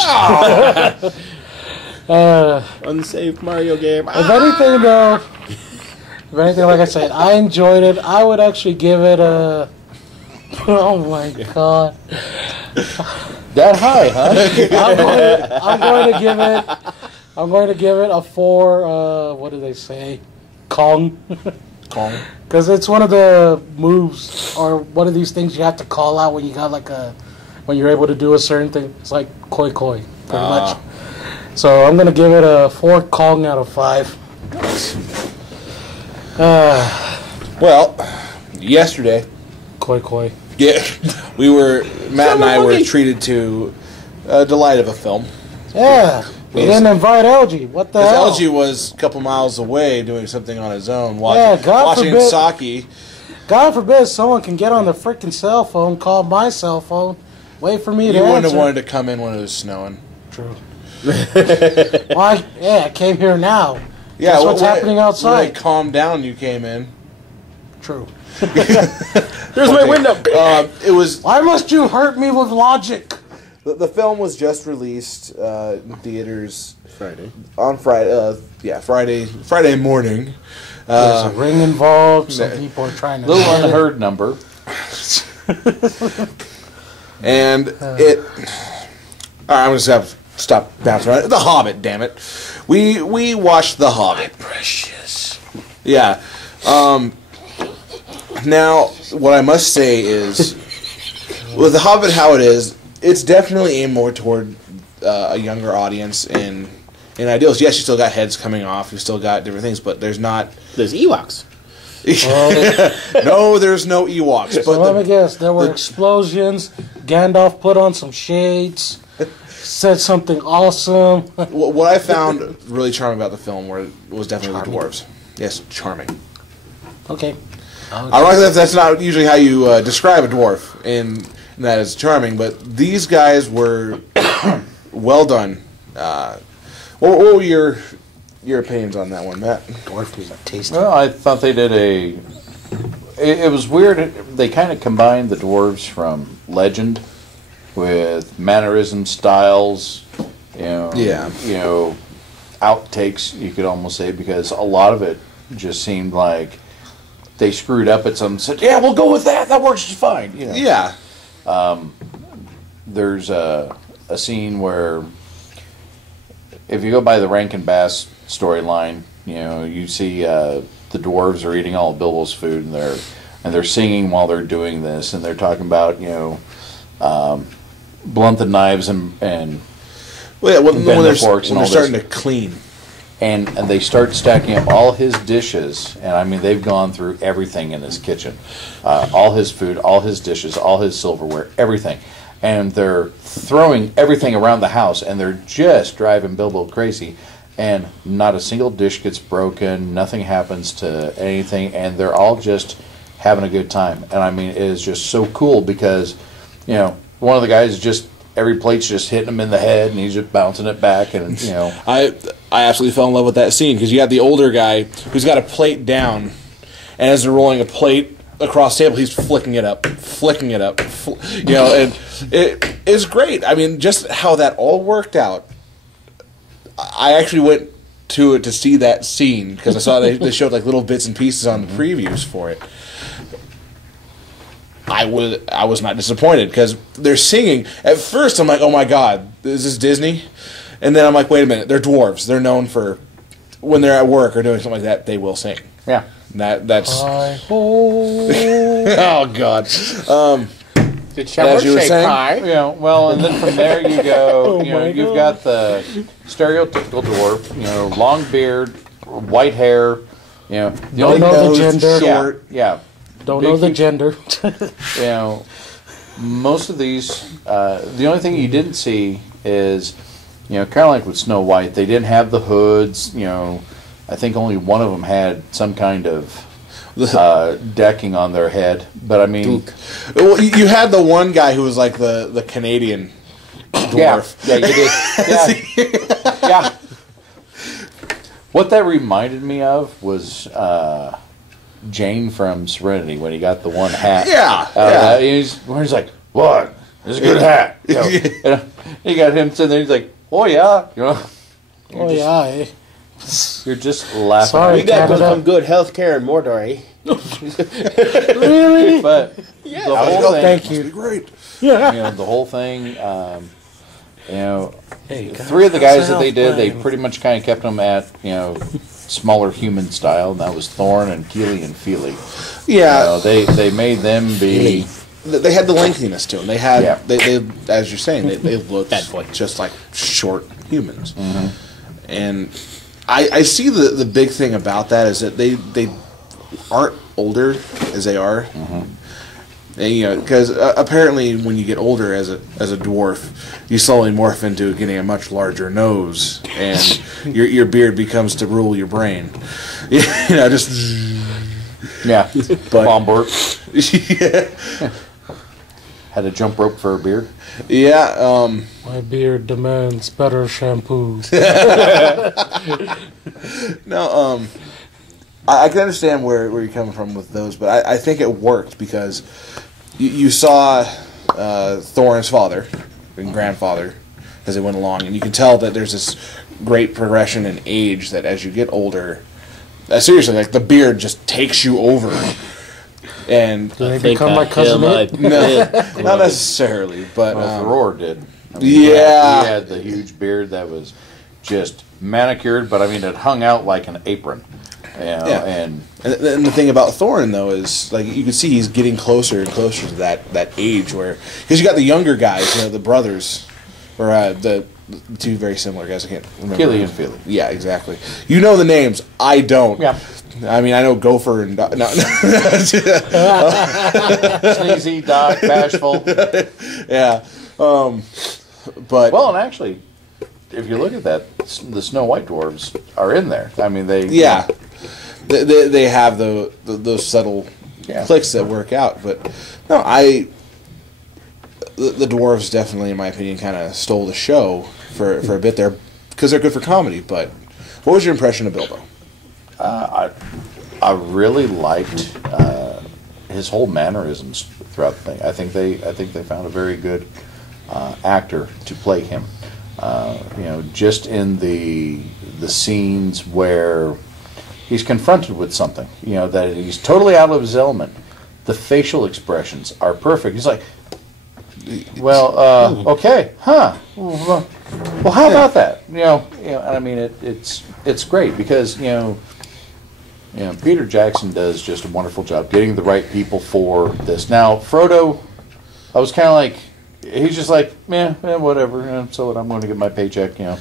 Unsaved Mario game. If anything, though, like I said, I enjoyed it. I would actually give it a... Oh, my God. That high, huh? I'm going to give it a 4, what do they say? Kong. Kong. Because it's one of the moves, or one of these things you have to call out when you got like when you're able to do a certain thing. It's like koi, pretty much. So I'm going to give it a 4 Kong out of 5. Well, yesterday... Koi. Yeah, Matt and I were treated to a delight of a film. Yeah, we didn't invite LG. What the hell? LG was a couple miles away doing something on his own, God watching forbid. Saki. God forbid someone can get on their freaking cell phone, call my cell phone, wait for me to You wouldn't answer. have wanted to come in when it was snowing. True. Well, I came here now. Yeah, That's what's happening outside. When it calmed down, you came in. True. There's my window. It was Why must you hurt me with logic? The film was just released in theaters Friday. on Friday. Friday morning. There's a ring involved. Some people are trying to. Little unheard number. And it. All right, I'm just have to stop bouncing around. The Hobbit, damn it. We watched The Hobbit. Precious. Yeah. Now, what I must say is, with The Hobbit, how it is, it's definitely aimed more toward a younger audience in ideals. Yes, you still got heads coming off, you still got different things, but there's not. There's Ewoks. No, there's no Ewoks. But So let me guess. There were explosions. Gandalf put on some shades. Said something awesome. what I found really charming about the film was definitely the dwarves. Yes, charming. Okay. I like that's not usually how you describe a dwarf, and that is charming. But these guys were well done. What were your opinions on that one, Matt? Dwarf is tasty. Well, I thought they did it was weird. They kind of combined the dwarves from legend with mannerism, styles, outtakes, you could almost say, because a lot of it just seemed like they screwed up at some. Said, "Yeah, we'll go with that. That works just fine." You know? Yeah. There's a scene where, if you go by the Rankin Bass storyline, you see the dwarves are eating all of Bilbo's food, and they're singing while they're doing this, and they're talking about blunt the knives and Well, yeah, when they're forks and when all they're starting this. to clean. And they start stacking up all his dishes, and I mean they've gone through everything in his kitchen, all his food, all his dishes, all his silverware, everything, and they're throwing everything around the house, and they're just driving Bilbo crazy, and not a single dish gets broken, nothing happens to anything, and they're all just having a good time, and I mean it is just so cool because, one of the guys just. Every plate's just hitting him in the head, and he's just bouncing it back, and I absolutely fell in love with that scene because you got the older guy who's got a plate down, and as they're rolling a plate across the table, he's flicking it up, and it's great. I mean, just how that all worked out. I actually went to it to see that scene because I saw they showed like little bits and pieces on the previews for it. I was not disappointed because they're singing. At first, I'm like, "Oh my God, is this Disney?" And then I'm like, "Wait a minute, they're dwarves. They're known for when they're at work or doing something like that, they will sing." yeah. That's Oh God. Did As you were saying? pie? Well, and then from there you go. my You've got the stereotypical dwarf. Long beard, white hair. The Don't know the gender. Short. Yeah. Don't Big, know the huge- gender. Most of these, the only thing you didn't see is, kind of like with Snow White, they didn't have the hoods. I think only one of them had some kind of decking on their head. But I mean, Well, you had the one guy who was like the Canadian dwarf. Yeah, you did. Yeah. What that reminded me of was Jane from Serenity when he got the one hat. Yeah. He's like, "What? It's a good hat." You got him sitting there. He's like, "Oh yeah," Oh yeah. Eh? You're just laughing. Sorry. We got Canada. some good health care in Mordor, eh? Really? But the whole thing, Thank you. Great. Yeah. the whole thing. Hey, Three of the guys that they health did, they plan. pretty much kind of kept them at smaller human style, and that was Thorn and Keely and Feely. Yeah. They made them be. They had the lengthiness to them. They had Yeah. they as you're saying they looked just like short humans. And I see the big thing about that is that they aren't older as they are. And, because apparently when you get older as a dwarf, you slowly morph into getting a much larger nose, and your beard becomes to rule your brain. Just Yeah, But- bomb burp. yeah. Had a jump rope for a beard. Yeah. My beard demands better shampoo. No. I can understand where you're coming from with those, but I think it worked because you saw Thorin's father, and grandfather as they went along, and you can tell that there's this great progression in age. That as you get older, seriously, like the beard just takes you over. And Do they become like cousin It? no, not necessarily, but Roar did. I mean, Yeah. he had the huge beard that was just manicured, but I mean, it hung out like an apron. You know, Yeah. and the thing about Thorin though is like you can see he's getting closer and closer to that age where, because you got the younger guys, you know, the brothers, or the two very similar guys. I can't remember. Killy and Feely. Yeah, exactly. You know the names. I don't. Yeah. I mean, I know Gopher and no. Sneezy, Doc, Bashful. Yeah. But Well, and actually, if you look at that, the Snow White dwarves are in there. I mean, they yeah, they have those subtle Yeah. clicks that work out. But no, the dwarves definitely, in my opinion, kind of stole the show for a bit there because they're good for comedy. But what was your impression of Bilbo? I really liked his whole mannerisms throughout the thing. I think they found a very good actor to play him. You know, just in the scenes where he's confronted with something, you know, that he's totally out of his element. The facial expressions are perfect. He's like, well, okay, huh? Well, how about that? You know, and I mean, it's great because you know, Peter Jackson does just a wonderful job getting the right people for this. Now, Frodo, I was kind of like, he's just like, whatever. So what? I'm going to get my paycheck, you know.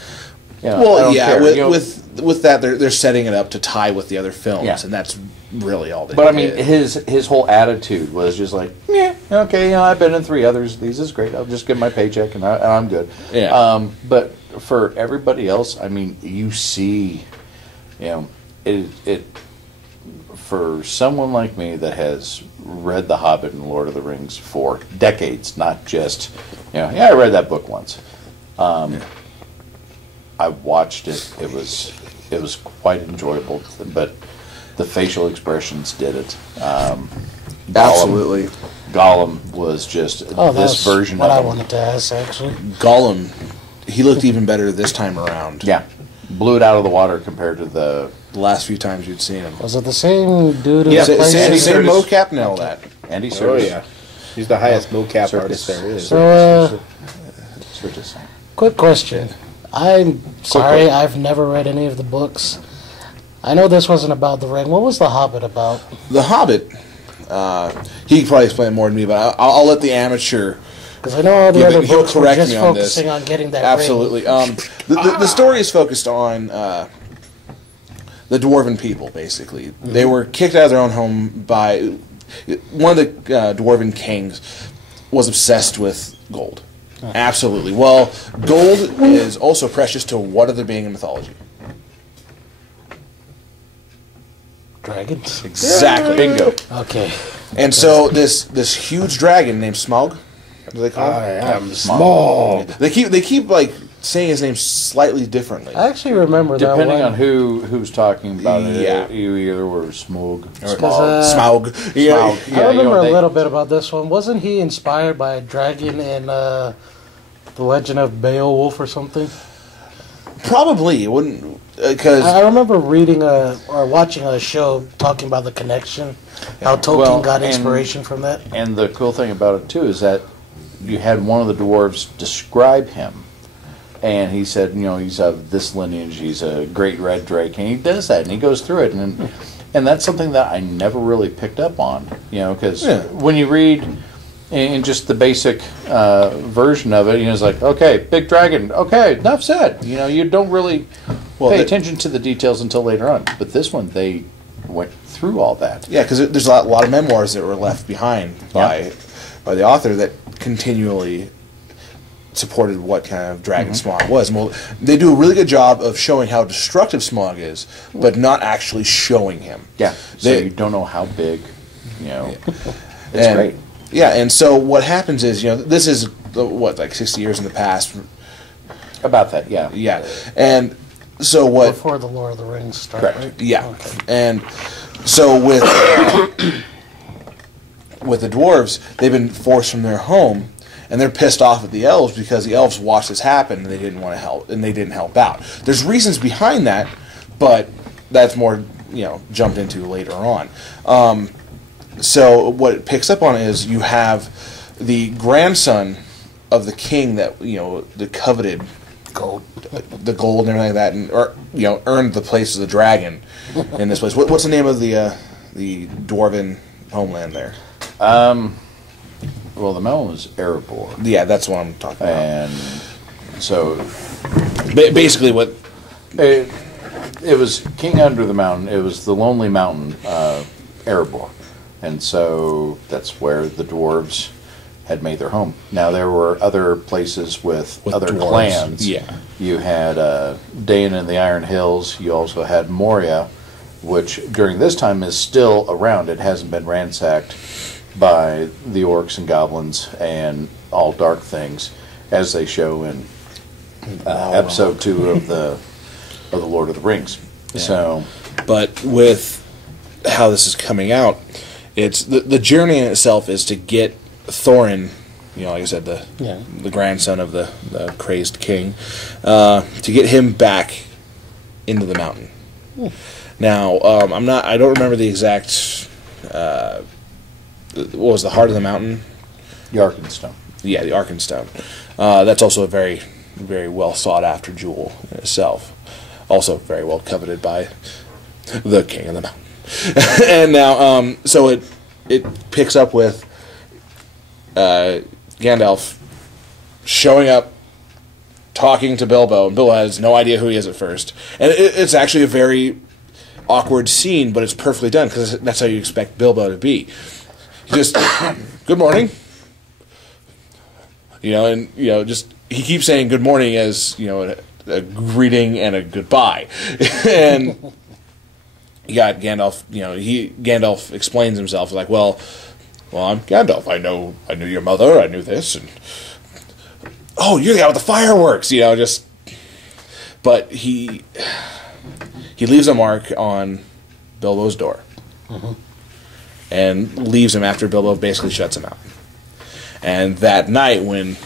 I Well, don't yeah, care, you know. with that, they're setting it up to tie with the other films, Yeah. and that's really all they But I did. mean, his whole attitude was just like, yeah, okay, you know, I've been in 3 others. These is great. I'll just get my paycheck and I'm good. Yeah. But for everybody else, I mean, you see, you know, it for someone like me that has read The Hobbit and Lord of the Rings for decades, not just, you know, I read that book once. I watched it. It was quite enjoyable, but the facial expressions did it. Absolutely. Gollum was just Oh, this that's version what of I him. wanted to ask, actually. Gollum, he looked even better this time around. Yeah, blew it out of the water compared to the. The last few times you'd seen him. Was it the same dude who Yeah, played same, it? same Curtis. mocap and all that. Andy Oh Serkis. yeah, he's the highest mocap Circus. artist there is. So, Serkis. quick question. I'm sorry, question. I've never read any of the books. I know this wasn't about the ring. What was The Hobbit about? The Hobbit, he can probably explain it more than me, but I'll let the amateur. Because I know all the Yeah, other but he'll books were correct just me on this. focusing on getting that Absolutely. ring. The story is focused on the dwarven people, basically. Mm-hmm. They were kicked out of their own home by one of the dwarven kings was obsessed with gold. Absolutely. Well, gold is also precious to what other being in mythology? Dragons? Exactly. Bingo. Okay. And so this huge dragon named Smaug, what do they call I him? am small. They keep like saying his name slightly differently. I actually remember that Depending one. on who's talking about it, Yeah. you either were Smaug, Smaug. Yeah. Smaug. Yeah, I remember you know, a they- little bit about this one. Wasn't he inspired by a dragon in The Legend of Beowulf or something? Probably. It wouldn't, because I remember reading or watching a show talking about the connection, how Tolkien Well, got and- inspiration from that. And the cool thing about it too is that you had one of the dwarves describe him, and he said, you know, he's of this lineage, he's a great red drake, and he does that, and he goes through it, and that's something that I never really picked up on, you know, because Yeah. when you read in just the basic version of it, you know, it's like, okay, big dragon, okay, enough said, you know, you don't really pay attention to the details until later on, but this one they went through all that. yeah, because there's a lot of memoirs that were left behind by the author that continually supported what kind of dragon Smaug was. Well, they do a really good job of showing how destructive Smaug is, but not actually showing him. Yeah, so They- you don't know how big, you know, it's And- great. Yeah, and so what happens is, you know, this is like 60 years in the past. About that, yeah. Yeah, and so what? Before the Lord of the Rings started, Correct. right? Yeah, Okay. and so with the dwarves, they've been forced from their home, and they're pissed off at the elves because the elves watched this happen and they didn't want to help, and they didn't help out. There's reasons behind that, but that's more, jumped into later on. So what it picks up on is you have the grandson of the king that, the coveted Gold. the gold and everything like that, and earned the place of the dragon in this place. What's the name of the dwarven homeland there? Well, the mountain is Erebor. Yeah, that's what I'm talking about. And so Basically, what it was King Under the Mountain. It was the Lonely Mountain, Erebor, and so that's where the dwarves had made their home. Now there were other places with other dwarves. clans. Yeah, you had Dane in the Iron Hills. You also had Moria, which during this time is still around. It hasn't been ransacked by the orcs and goblins and all dark things, as they show in episode 2 of the Lord of the Rings. Yeah. So, but with how this is coming out, it's the journey in itself is to get Thorin, like I said, the grandson of the crazed king, to get him back into the mountain. Now, I don't remember the exact. What was the heart of the mountain? the Arkenstone. Yeah, the Arkenstone. That's also a very, very well sought after jewel in itself. Also very well coveted by the king of the mountain. And now, so it picks up with Gandalf showing up, talking to Bilbo, and Bilbo has no idea who he is at first. And it's actually a very awkward scene, but it's perfectly done, because that's how you expect Bilbo to be. Just, good morning. Just, he keeps saying good morning as, a greeting and a goodbye. And you got Gandalf, Gandalf explains himself, like, well, I'm Gandalf. I knew your mother, I knew this, and oh, you're the guy with the fireworks, but he leaves a mark on Bilbo's door. Mm-hmm. And leaves him after Bilbo basically shuts him out. And that night, when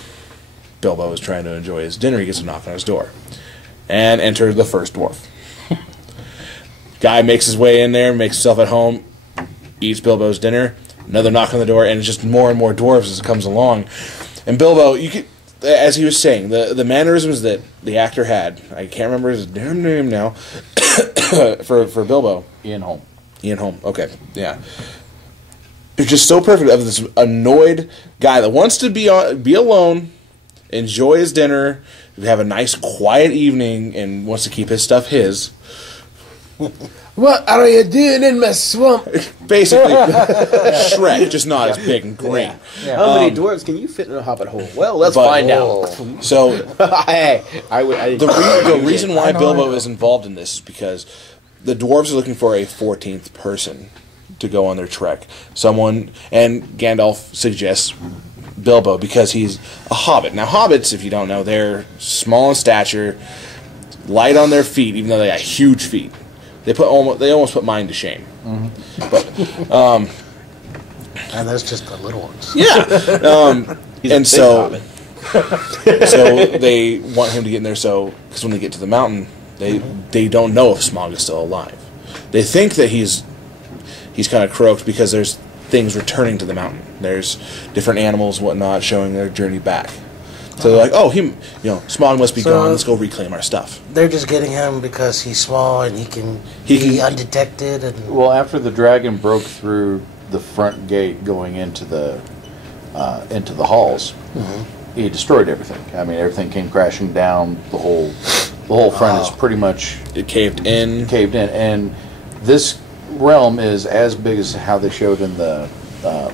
Bilbo is trying to enjoy his dinner, he gets a knock on his door. And enters the first dwarf. Guy makes his way in there, makes himself at home, eats Bilbo's dinner, another knock on the door, and it's just more and more dwarves as it comes along. And Bilbo, as he was saying, the mannerisms that the actor had, I can't remember his damn name now, for Bilbo. Ian Holm. Ian Holm, okay, yeah. It's just so perfect of this annoyed guy that wants to be alone, enjoy his dinner, have a nice quiet evening, and wants to keep his stuff his. What are you doing in my swamp? Basically, Shrek, just not as big and green. Yeah. How many dwarves can you fit in a hobbit hole? Well, let's find out. So, the reason why Bilbo is involved in this is because the dwarves are looking for a 14th person to go on their trek. Someone, and Gandalf suggests Bilbo because he's a hobbit. Now, hobbits, if you don't know, they're small in stature, light on their feet, even though they got huge feet. They almost put mine to shame. Mm-hmm. But and that's just the little ones. Yeah. And so they want him to get in there. So because when they get to the mountain, they don't know if Smaug is still alive. They think that he's kind of croaked because there's things returning to the mountain. There's different animals, and whatnot, showing their journey back. So they're like, oh, Smaug must be gone. Let's go reclaim our stuff. They're just getting him because he's small and he can be undetected. Well, after the dragon broke through the front gate going into the halls, mm-hmm. he destroyed everything. I mean, everything came crashing down. The whole front is pretty much it caved in. And this realm is as big as how they showed in the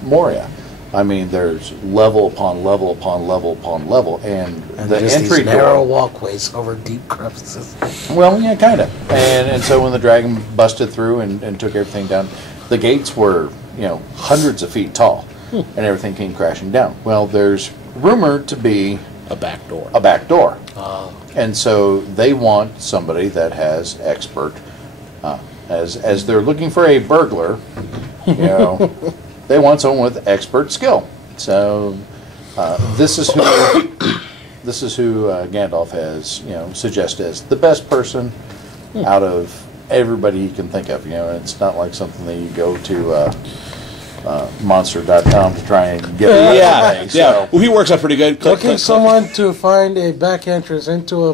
Moria. I mean, there's level upon level upon level upon level, and the entry these narrow walkways over deep crevices. Well, yeah, kind of. And so when the dragon busted through and took everything down, the gates were hundreds of feet tall, and everything came crashing down. Well, there's rumored to be a back door. And so they want somebody that has expert. As they're looking for a burglar, they want someone with expert skill. So This is who Gandalf has suggested as the best person out of everybody he can think of. It's not like something that you go to monster.com to try and get. Yeah. So, Well, he works out pretty good. Looking someone to find a back entrance into a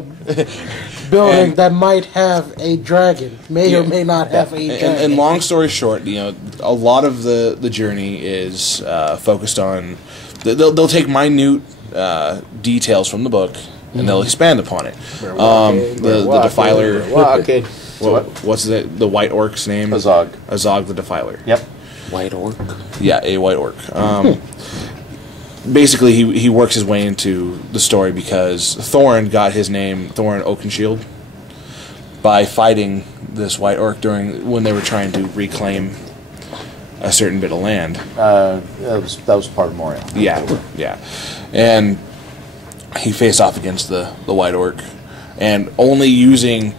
building that might have a dragon, may or may not have a dragon. And long story short, a lot of the journey is focused on. They'll take minute details from the book and they'll expand upon it. The Defiler. Walking. What's the White Orc's name? Azog. Azog the Defiler. Yep. White orc. Yeah, a White Orc. Basically, he works his way into the story because Thorin got his name, Thorin Oakenshield, by fighting this White Orc when they were trying to reclaim a certain bit of land. That was part of Moria. Yeah. And he faced off against the White Orc, and only using,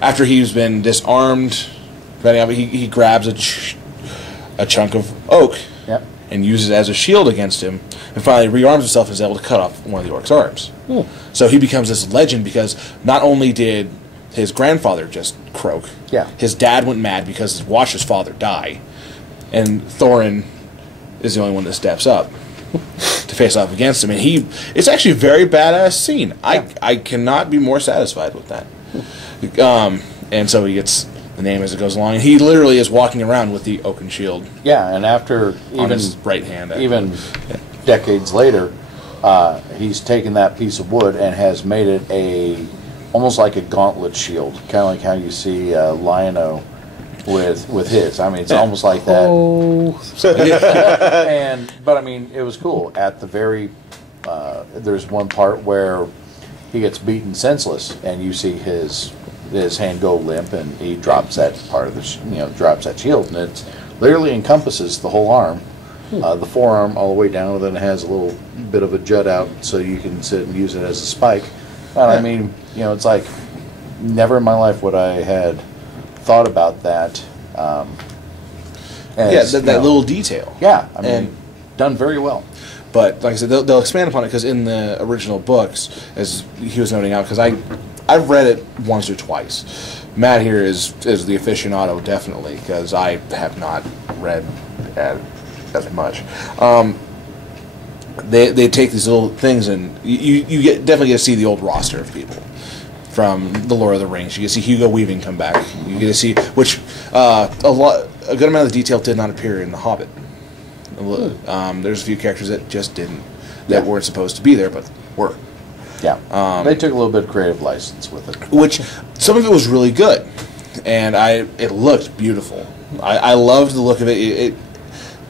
after he's been disarmed, he grabs a chunk of oak and uses it as a shield against him, and finally rearms himself and is able to cut off one of the orc's arms. So he becomes this legend because not only did his grandfather just croak, his dad went mad because he watched his father die, and Thorin is the only one that steps up to face off against him, and it's actually a very badass scene. I cannot be more satisfied with that. And so he gets the name as it goes along, and he literally is walking around with the oaken shield. Yeah, and after on his right hand, even decades later, he's taken that piece of wood and has made it almost like a gauntlet shield, kind of like how you see Lion-O with his. I mean, it's almost like that. But I mean, it was cool. At the very, there's one part where he gets beaten senseless, and you see his hand go limp, and he drops that part of drops that shield, and it literally encompasses the whole arm, the forearm all the way down, and then it has a little bit of a jut out, so you can sit and use it as a spike. And I mean, it's like never in my life would I had thought about that. That little detail. Yeah, I mean, done very well. But like I said, they'll expand upon it because in the original books, as he was noting out, because I've read it once or twice. Matt here is the aficionado, definitely, because I have not read as much. They take these little things, and you definitely get to see the old roster of people from the Lord of the Rings. You get to see Hugo Weaving come back. You get to see a good amount of the detail did not appear in The Hobbit. There's a few characters that just didn't, that weren't supposed to be there, but were. Yeah, they took a little bit of creative license with it. Which, some of it was really good, and it looked beautiful. I loved the look of it.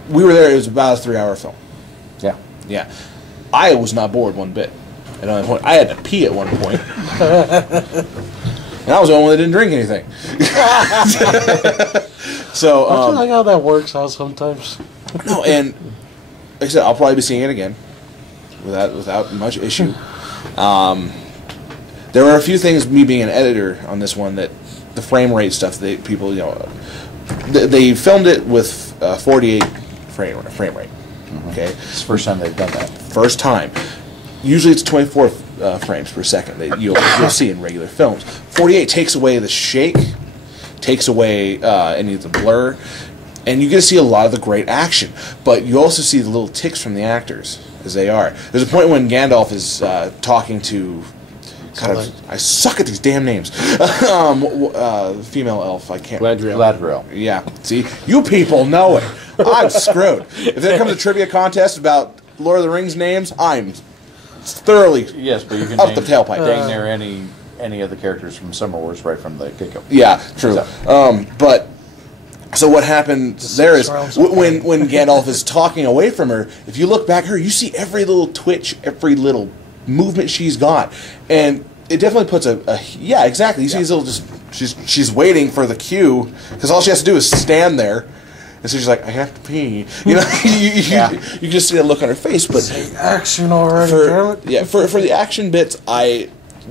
We were there, it was about a 3-hour film. Yeah. I was not bored one bit. At one point, I had to pee at one point. And I was the only one that didn't drink anything. So, don't you like how that works out sometimes? No, and like I said, I'll probably be seeing it again without much issue. There were a few things, me being an editor on this one, that the frame rate stuff, they filmed it with 48 frame rate. Okay, it's the first time they've done that. First time. Usually it's 24 frames per second that you'll see in regular films. 48 takes away the shake, takes away any of the blur, and you get to see a lot of the great action. But you also see the little ticks from the actors as they are. There's a point when Gandalf is talking to... God, I suck at these damn names. Female elf, I can't... Galadriel. Yeah. See? You people know it. I'm screwed. If there comes a trivia contest about Lord of the Rings names, I'm thoroughly yes, but you can up the tailpipe. Dang near any of the characters from Summer Wars right from the get-go. Yeah, true. But so what happened there is when Gandalf is talking away from her, if you look back at her, you see every little twitch, every little movement she's got, and it definitely puts yeah, exactly. You see these little she's waiting for the cue because all she has to do is stand there. And so she's like, I have to pee. You know, you just see that look on her face. But say action already, for the action bits,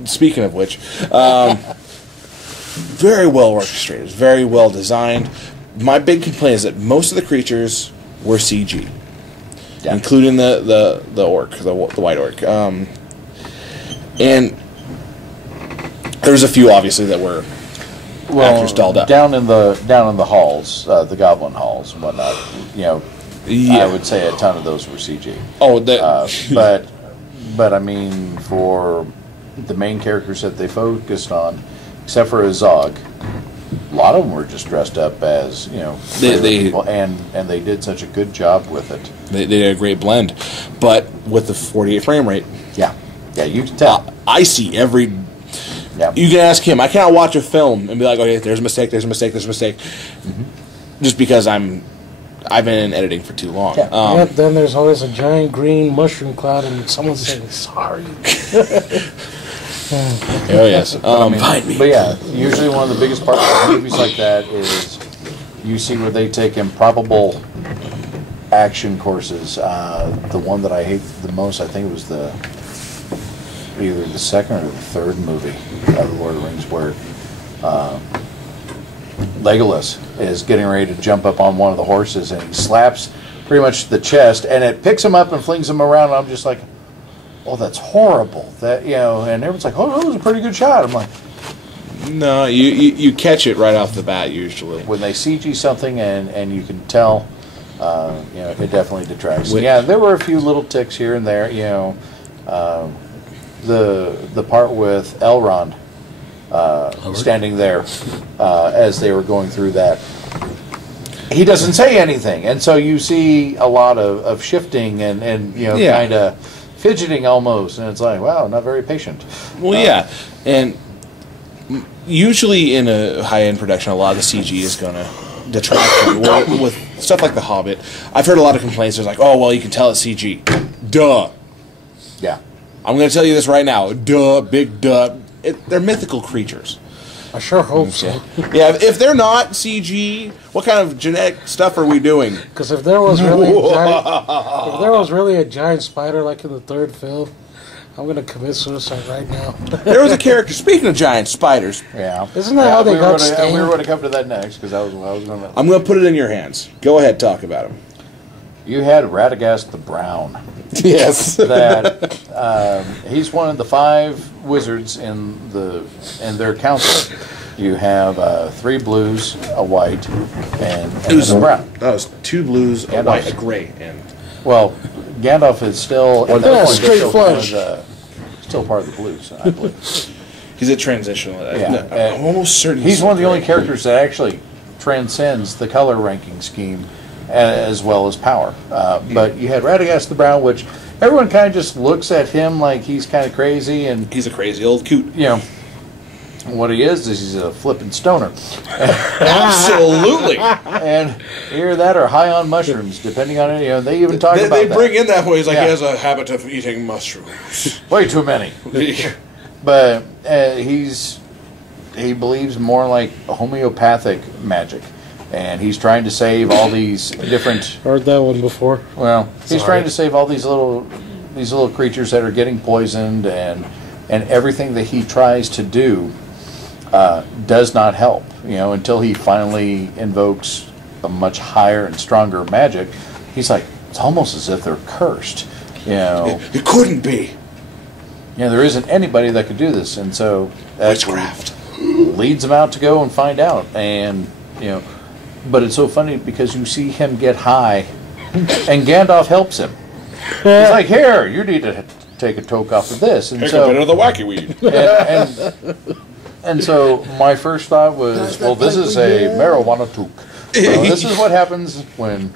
speaking of which, very well orchestrated, very well designed. My big complaint is that most of the creatures were CG. Yeah. including the orc, the white orc. And there was a few, obviously, that were actors dolled up. down in the halls, the goblin halls and whatnot. You know, Yeah. I would say a ton of those were CG. Oh, But I mean, for the main characters that they focused on, except for Azog, a lot of them were just dressed up as, you know, people, and they did such a good job with it. they did a great blend, but with the 48 frame rate, Yeah, you can tell. I see every. Yeah. You can ask him. I cannot watch a film and be like, okay, there's a mistake, there's a mistake, there's a mistake, just because I've been in editing for too long. Yeah. Yep, then there's always a giant green mushroom cloud and someone's saying sorry. Oh yes. But yeah, usually one of the biggest parts of movies like that is you see where they take improbable action courses. The one that I hate the most, I think it was either the second or the third movie of The Lord of the Rings, where Legolas is getting ready to jump up on one of the horses and he slaps pretty much the chest and it picks him up and flings him around, and I'm just like, oh, that's horrible. That, you know, and everyone's like, oh, that was a pretty good shot. I'm like, No, you catch it right off the bat usually. when they CG something and you can tell, you know, it definitely detracts. With- Yeah, there were a few little ticks here and there. You know, the part with Elrond standing there as they were going through that, he doesn't say anything, and so you see a lot of shifting and you know, Yeah. kind of fidgeting almost, and it's like, wow, not very patient. Well, yeah, and usually in a high-end production, a lot of the CG is going to detract from it. Well, with stuff like The Hobbit, I've heard a lot of complaints. There's like, oh, well, you can tell it's CG. Duh. Yeah. I'm going to tell you this right now. Duh, big duh. They're mythical creatures. I sure hope so. Yeah, if they're not CG, what kind of genetic stuff are we doing? Because if there was really a giant spider like in the third film, I'm gonna commit suicide right now. There was a character, speaking of giant spiders, Yeah. Isn't that how they got Sting? We were going to come to that next, because I was going to... I'm going to put it in your hands. Go ahead, talk about him. You had Radagast the Brown. Yes. That he's one of the 5 wizards in their council. You have 3 blues, a white, and a brown. That was 2 blues, a And white, also- a gray, and Well, Gandalf is still at that yeah, point, straight still part of flush. still part of the blues, I believe. he's a transitional. Yeah. I'm almost certain He's one of the only characters that actually transcends the color ranking scheme as well as power. But you had Radagast the Brown, which everyone kind of just looks at him like he's kind of crazy, and He's a crazy old coot. you know what he is he's a flippin' stoner. Absolutely. And either that or high on mushrooms, depending on it. You know, they even talk about They that. bring in that way. He's like, Yeah. he has a habit of eating mushrooms. Way too many. But he believes more like homeopathic magic, and he's trying to save all these different. Heard that one before. Well, he's Sorry. trying to save all these little creatures that are getting poisoned, and everything that he tries to do does not help. You know, until he finally invokes a much higher and stronger magic. He's like, it's almost as if they're cursed. You know, It couldn't be. there isn't anybody that could do this, and so that's Witchcraft. leads him out to go and find out. And you know, but it's so funny because you see him get high, and Gandalf helps him. He's like, "Here, you need to take a toke off of this." And Take so, a bit of the wacky weed. and so my first thought was, well, this is a marijuana toke. So this is what happens when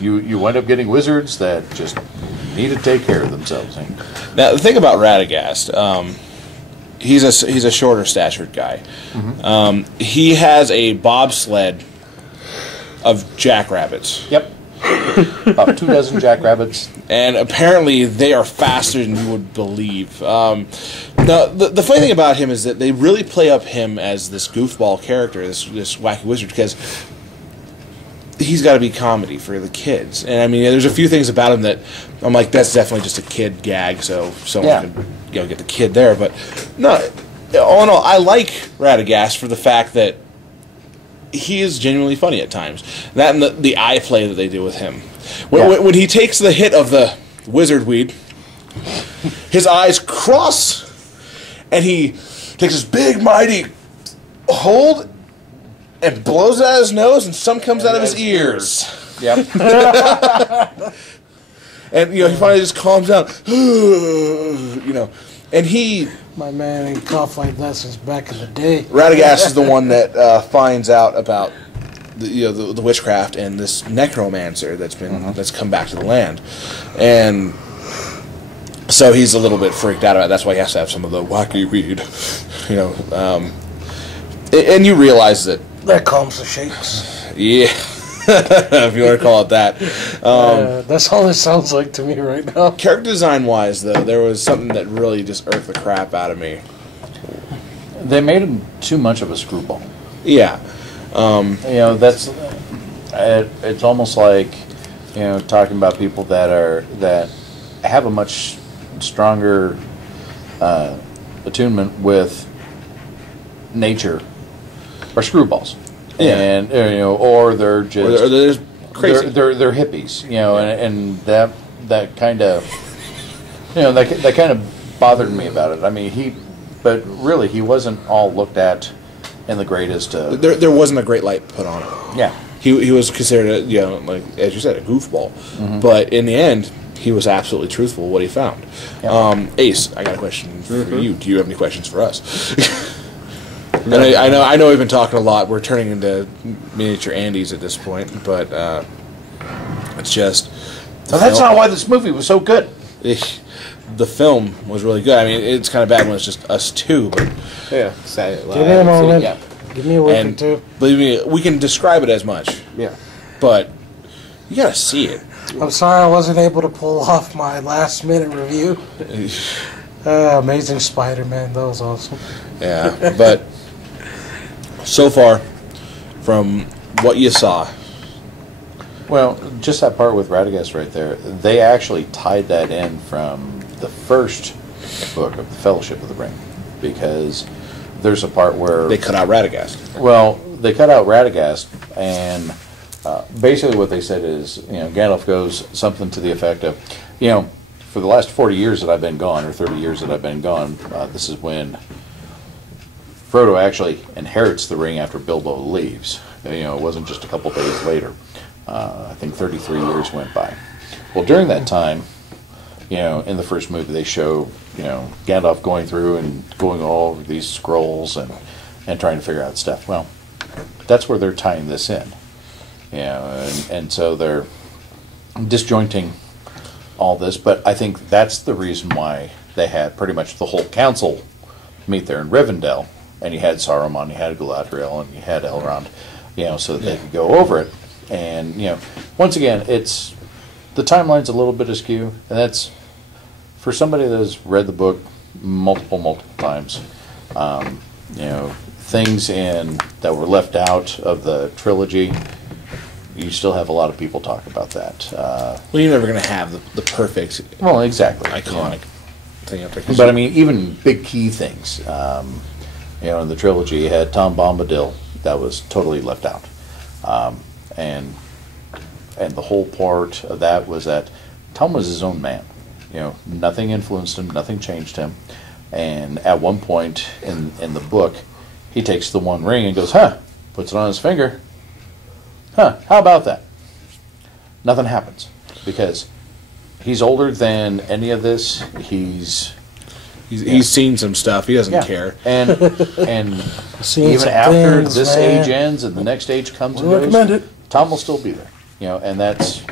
you wind up getting wizards that just need to take care of themselves. Now the thing about Radagast, he's a shorter statured guy. He has a bobsled of jackrabbits. Yep. About 24 jackrabbits. And apparently they are faster than you would believe. Now, the funny thing about him is that they really play up him as this goofball character, this wacky wizard, because he's got to be comedy for the kids. And I mean, there's a few things about him that I'm like, that's definitely just a kid gag, so someone can get the kid there. But no, all in all, I like Radagast for the fact that he is genuinely funny at times. That and the eye play that they do with him. When he takes the hit of the wizard weed, his eyes cross, and he takes this big, mighty hold and blows it out of his nose, and some comes out of his ears. Yep. And he finally just calms down. And he. My man ain't coughed like that since back in the day. Radagast is the one that finds out about the witchcraft and this necromancer that's come back to the land, and so he's a little bit freaked out about it. That's why he has to have some of the wacky weed, and you realize that calms the shakes. Yeah. If you want to call it that. That's all it sounds like to me right now. Character design wise, though, there was something that really just irked the crap out of me. They made him too much of a screwball. Yeah. That's it's almost like talking about people that have a much stronger attunement with nature are screwballs. Yeah. And or they're just or they're just crazy. They're hippies, and that kind of that kind of bothered me about it. I mean, but really he wasn't all looked at in the greatest. There wasn't a great light put on him. Yeah, he was considered like as you said, a goofball, but in the end, he was absolutely truthful with what he found. Yeah. Ace, I got a question for you. Do you have any questions for us? And I know we've been talking a lot. We're turning into miniature Andys at this point, but it's just. Well, that's not why this movie was so good. The film was really good. I mean, it's kind of bad when it's just us two, but Yeah. Give me a moment. Yeah. Give me a week or and two. believe me, we can describe it as much, Yeah. but you gotta see it. I'm sorry I wasn't able to pull off my last minute review. Amazing Spider-Man. That was awesome. Yeah, but so far, from what you saw, Well, just that part with Radagast right there, they actually tied that in from the first book of the Fellowship of the Ring, because there's a part where they cut out Radagast. Well, they cut out Radagast, and basically what they said is, Gandalf goes something to the effect of, for the last 40 years that I've been gone, or 30 years that I've been gone, this is when Frodo actually inherits the ring after Bilbo leaves. It wasn't just a couple days later. I think 33 years went by. Well, during that time, in the first movie, they show, Gandalf going through and going all over these scrolls and trying to figure out stuff. Well, that's where they're tying this in. And so they're disjointing all this, but I think that's the reason why they had pretty much the whole council meet there in Rivendell, and you had Saruman, you had Galadriel, and you had Elrond, so that they could go over it. And once again, it's the timeline's a little bit askew, and that's for somebody that has read the book multiple times. Things that were left out of the trilogy. You still have a lot of people talk about that. Well, you're never going to have the perfect, Well, exactly. iconic thing out there. But I mean, even big key things. In the trilogy, you had Tom Bombadil that was totally left out, and the whole part of that was that Tom was his own man. Nothing influenced him, nothing changed him, and at one point in the book, he takes the One Ring and goes, puts it on his finger. How about that? Nothing happens because he's older than any of this. He's seen some stuff. He doesn't care. And Seen even some after things, this man. age ends and the next age comes and Recommend goes, it. Tom will still be there. And that's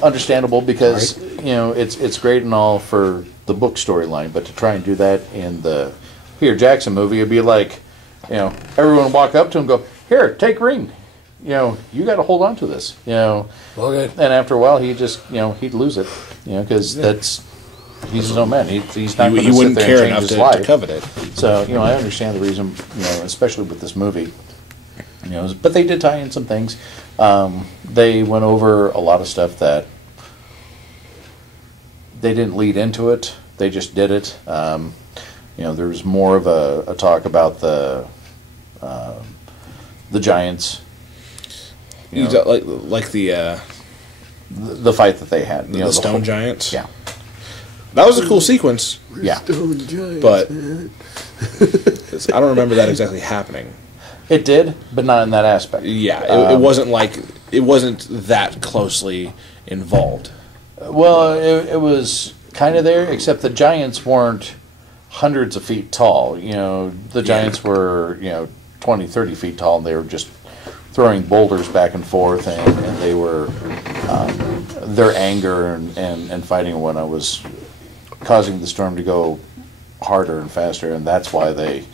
understandable because it's great and all for the book storyline, but to try and do that in the Peter Jackson movie, it'd be like, everyone walk up to him and go, "Here, take ring. You got to hold on to this." Okay. And after a while, he just, he'd lose it, because he's his own man. He's not going He to sit wouldn't there care and enough change his to life. covet it. So, I understand the reason, especially with this movie. But they did tie in some things. They went over a lot of stuff that they didn't lead into it. They just did it. There was more of a talk about the giants. Like the the fight that they had. You know, the stone whole- giants. Yeah, That was a cool sequence, yeah. but I don't remember that exactly happening. It did, but not in that aspect. Yeah, it wasn't like it wasn't that closely involved. Well, it was kind of there, except the giants weren't hundreds of feet tall. You know, the giants were, 20, 30 feet tall, and they were just throwing boulders back and forth, and they were, their anger and fighting when I was causing the storm to go harder and faster, and that's why they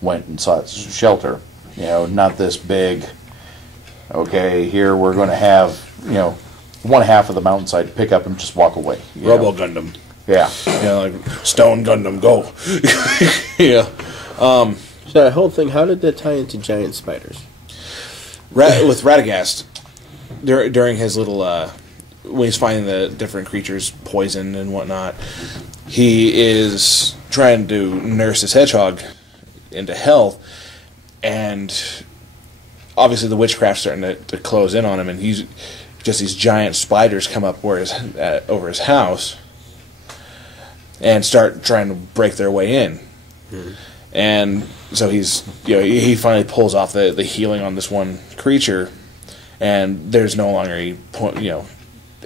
went and sought shelter. You know, not this big, okay, here we're going to have, one half of the mountainside pick up and just walk away. Robo Gundam. Yeah. Like Stone Gundam, go. Yeah. So that whole thing, how did that tie into giant spiders? With Radagast, during his little, when he's finding the different creatures, poison and whatnot, he is trying to nurse his hedgehog into health, and obviously the witchcraft's starting to close in on him, and he's just these giant spiders come up over his house and start trying to break their way in. Mm-hmm. And so he finally pulls off the healing on this one creature, and there's no longer any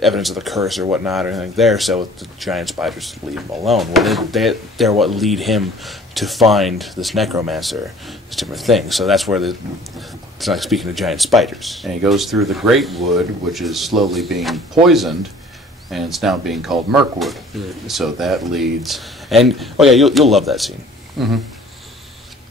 evidence of the curse or whatnot or anything there. So the giant spiders leave him alone. Well, they're what lead him to find this necromancer, this different thing. So that's where it's like speaking of giant spiders. And he goes through the great wood, which is slowly being poisoned, and it's now being called Mirkwood. Mm-hmm. So that leads. And you'll love that scene. Mm-hmm.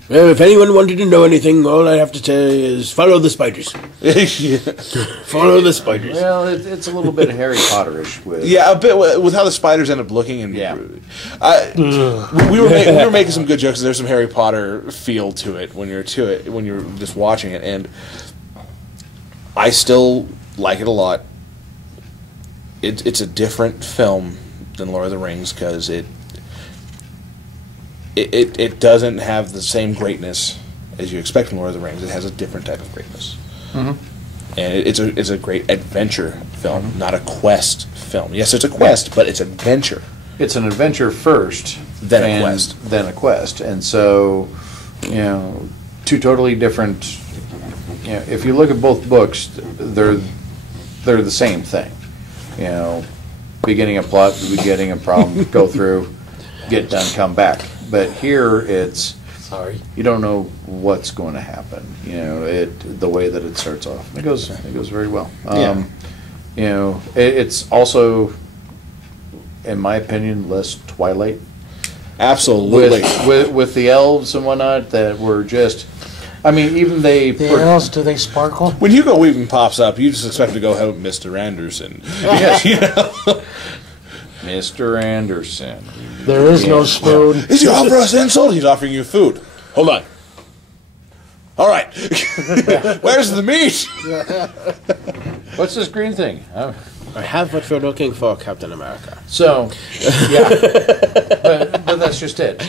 Well, if anyone wanted to know anything, all I have to say is follow the spiders. Follow the spiders. Well, it's a little bit Harry Potterish with. Yeah, a bit with how the spiders end up looking, and yeah. We were making some good jokes. There's some Harry Potter feel to it when you're just watching it, and I still like it a lot. It's a different film than Lord of the Rings because it doesn't have the same greatness as you expect from Lord of the Rings. It has a different type of greatness. Mm-hmm. And it's a great adventure film, mm-hmm. not a quest film. Yes, it's a quest, but it's adventure. It's an adventure first, then a quest. Then a quest. And so, two totally different. If you look at both books, they're the same thing. Beginning a plot, beginning a problem, go through, get done, come back. But here it's you don't know what's going to happen. The way that it starts off. It goes very well. It's also, in my opinion, less Twilight. Absolutely. With the elves and whatnot that were just. I mean, even the elves, do they sparkle? When Hugo Weaving pops up, you just expect to go help Mr. Anderson. Mr. Anderson. There is no spoon. Is he offering us insult? He's offering you food. Hold on. All right. Where's the meat? What's this green thing? I have what you're looking for, Captain America. So, yeah. but that's just it.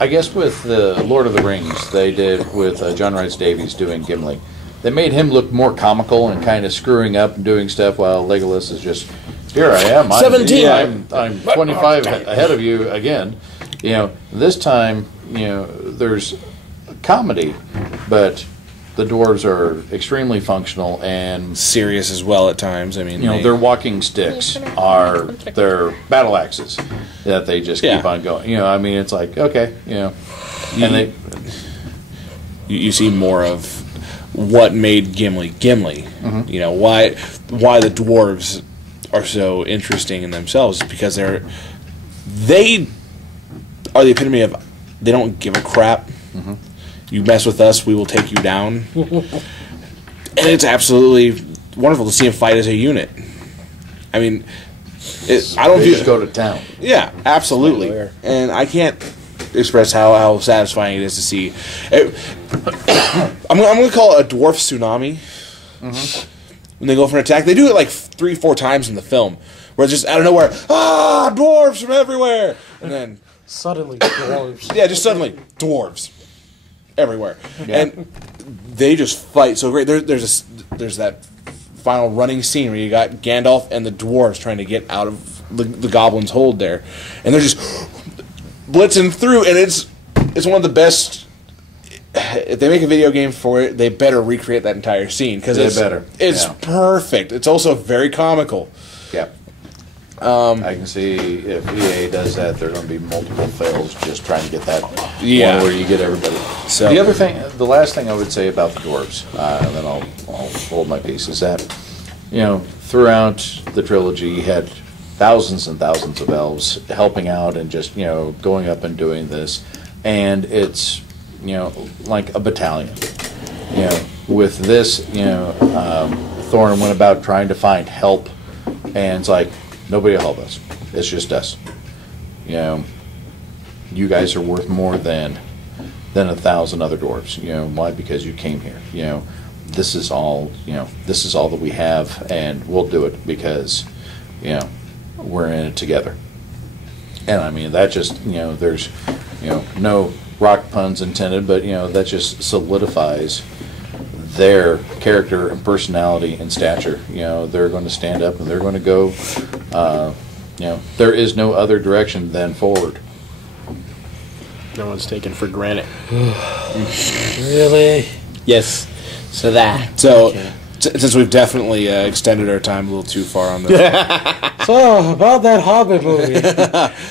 I guess with the Lord of the Rings, they did with John Rhys Davies doing Gimli. They made him look more comical and kind of screwing up and doing stuff while Legolas is just, here I am. 17. I'm 25 ahead of you again. This time, there's comedy, but the dwarves are extremely functional and serious as well at times. I mean, their walking sticks are their battle axes that they just keep on going. It's like, okay, and you see more of what made Gimli Gimli. Mm-hmm. Why the dwarves are so interesting in themselves is because they are the epitome of they don't give a crap. Mm-hmm. You mess with us, we will take you down. And it's absolutely wonderful to see them fight as a unit. I mean, I don't just go to town. Yeah, absolutely. And I can't express how satisfying it is to see. I'm going to call it a dwarf tsunami. Mm-hmm. When they go for an attack, they do it like 3-4 times in the film, where it's just out of nowhere, dwarves from everywhere, and then suddenly dwarves. Yeah, just suddenly dwarves everywhere, and they just fight so great. There's that final running scene where you got Gandalf and the dwarves trying to get out of the goblin's hold there, and they're just blitzing through, and it's one of the best. If they make a video game for it, they better recreate that entire scene because it's perfect. It's also very comical. Yeah. I can see if EA does that, there are going to be multiple fails just trying to get that one where you get everybody. So The last thing I would say about the dwarves, and then I'll hold my peace, is that throughout the trilogy, you had thousands and thousands of elves helping out and just going up and doing this, and it's like a battalion. With this, Thorin went about trying to find help, and it's like, nobody will help us. It's just us. You guys are worth more than 1,000 other dwarves. Why? Because you came here. This is all. This is all that we have, and we'll do it because, we're in it together. And I mean that just there's no rock puns intended, but that just solidifies their character and personality and stature. They're going to stand up and they're going to go. There is no other direction than forward. No one's taken for granted. Really? Yes. So that. So, since we've definitely extended our time a little too far on this. So, about that Hobbit movie,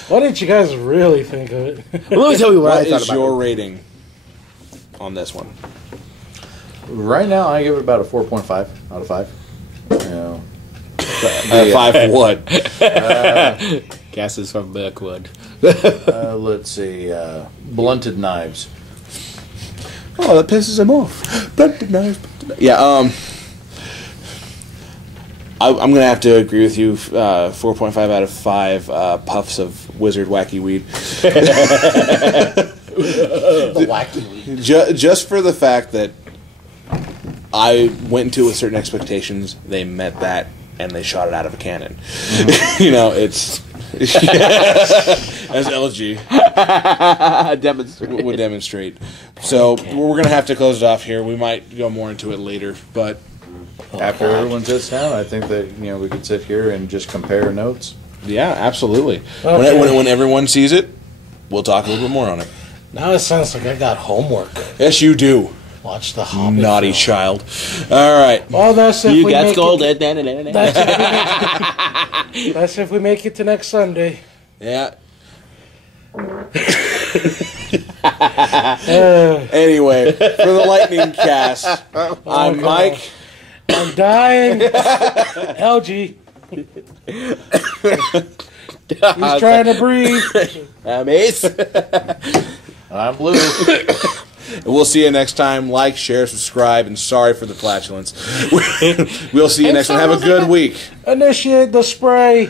what did you guys really think of it? Well, let me tell you what I What thought is about your it. rating on this one? Right now, I give it about a 4.5 out of 5. 5 what? Gases from Blackwood. Let's see. Blunted knives. Oh, that pisses him off. Blunted knives. Yeah. I'm gonna have to agree with you. 4.5 out of 5 puffs of wizard wacky weed. Wacky weed. Just for the fact that I went into it with certain expectations, they met that, and they shot it out of a cannon. It's as LG would demonstrate. So we're gonna have to close it off here. We might go more into it later, but After everyone sits down, I think that we could sit here and just compare notes. yeah, absolutely. Okay. When everyone sees it, we'll talk a little bit more on it. Now it sounds like I got homework. Yes, you do. Watch the Hobbit. Naughty film. child. All right. Well, that's if You we got make scolded. it. That's if we make it to next Sunday. Yeah. Uh, Anyway, for the Lightning Cast, I'm God. Mike. I'm dying. LG. He's trying to breathe. I'm Ace. I'm Blue. We'll see you next time. Like, share, subscribe, and sorry for the flatulence. We'll see you next time. Have a good week. Initiate the spray.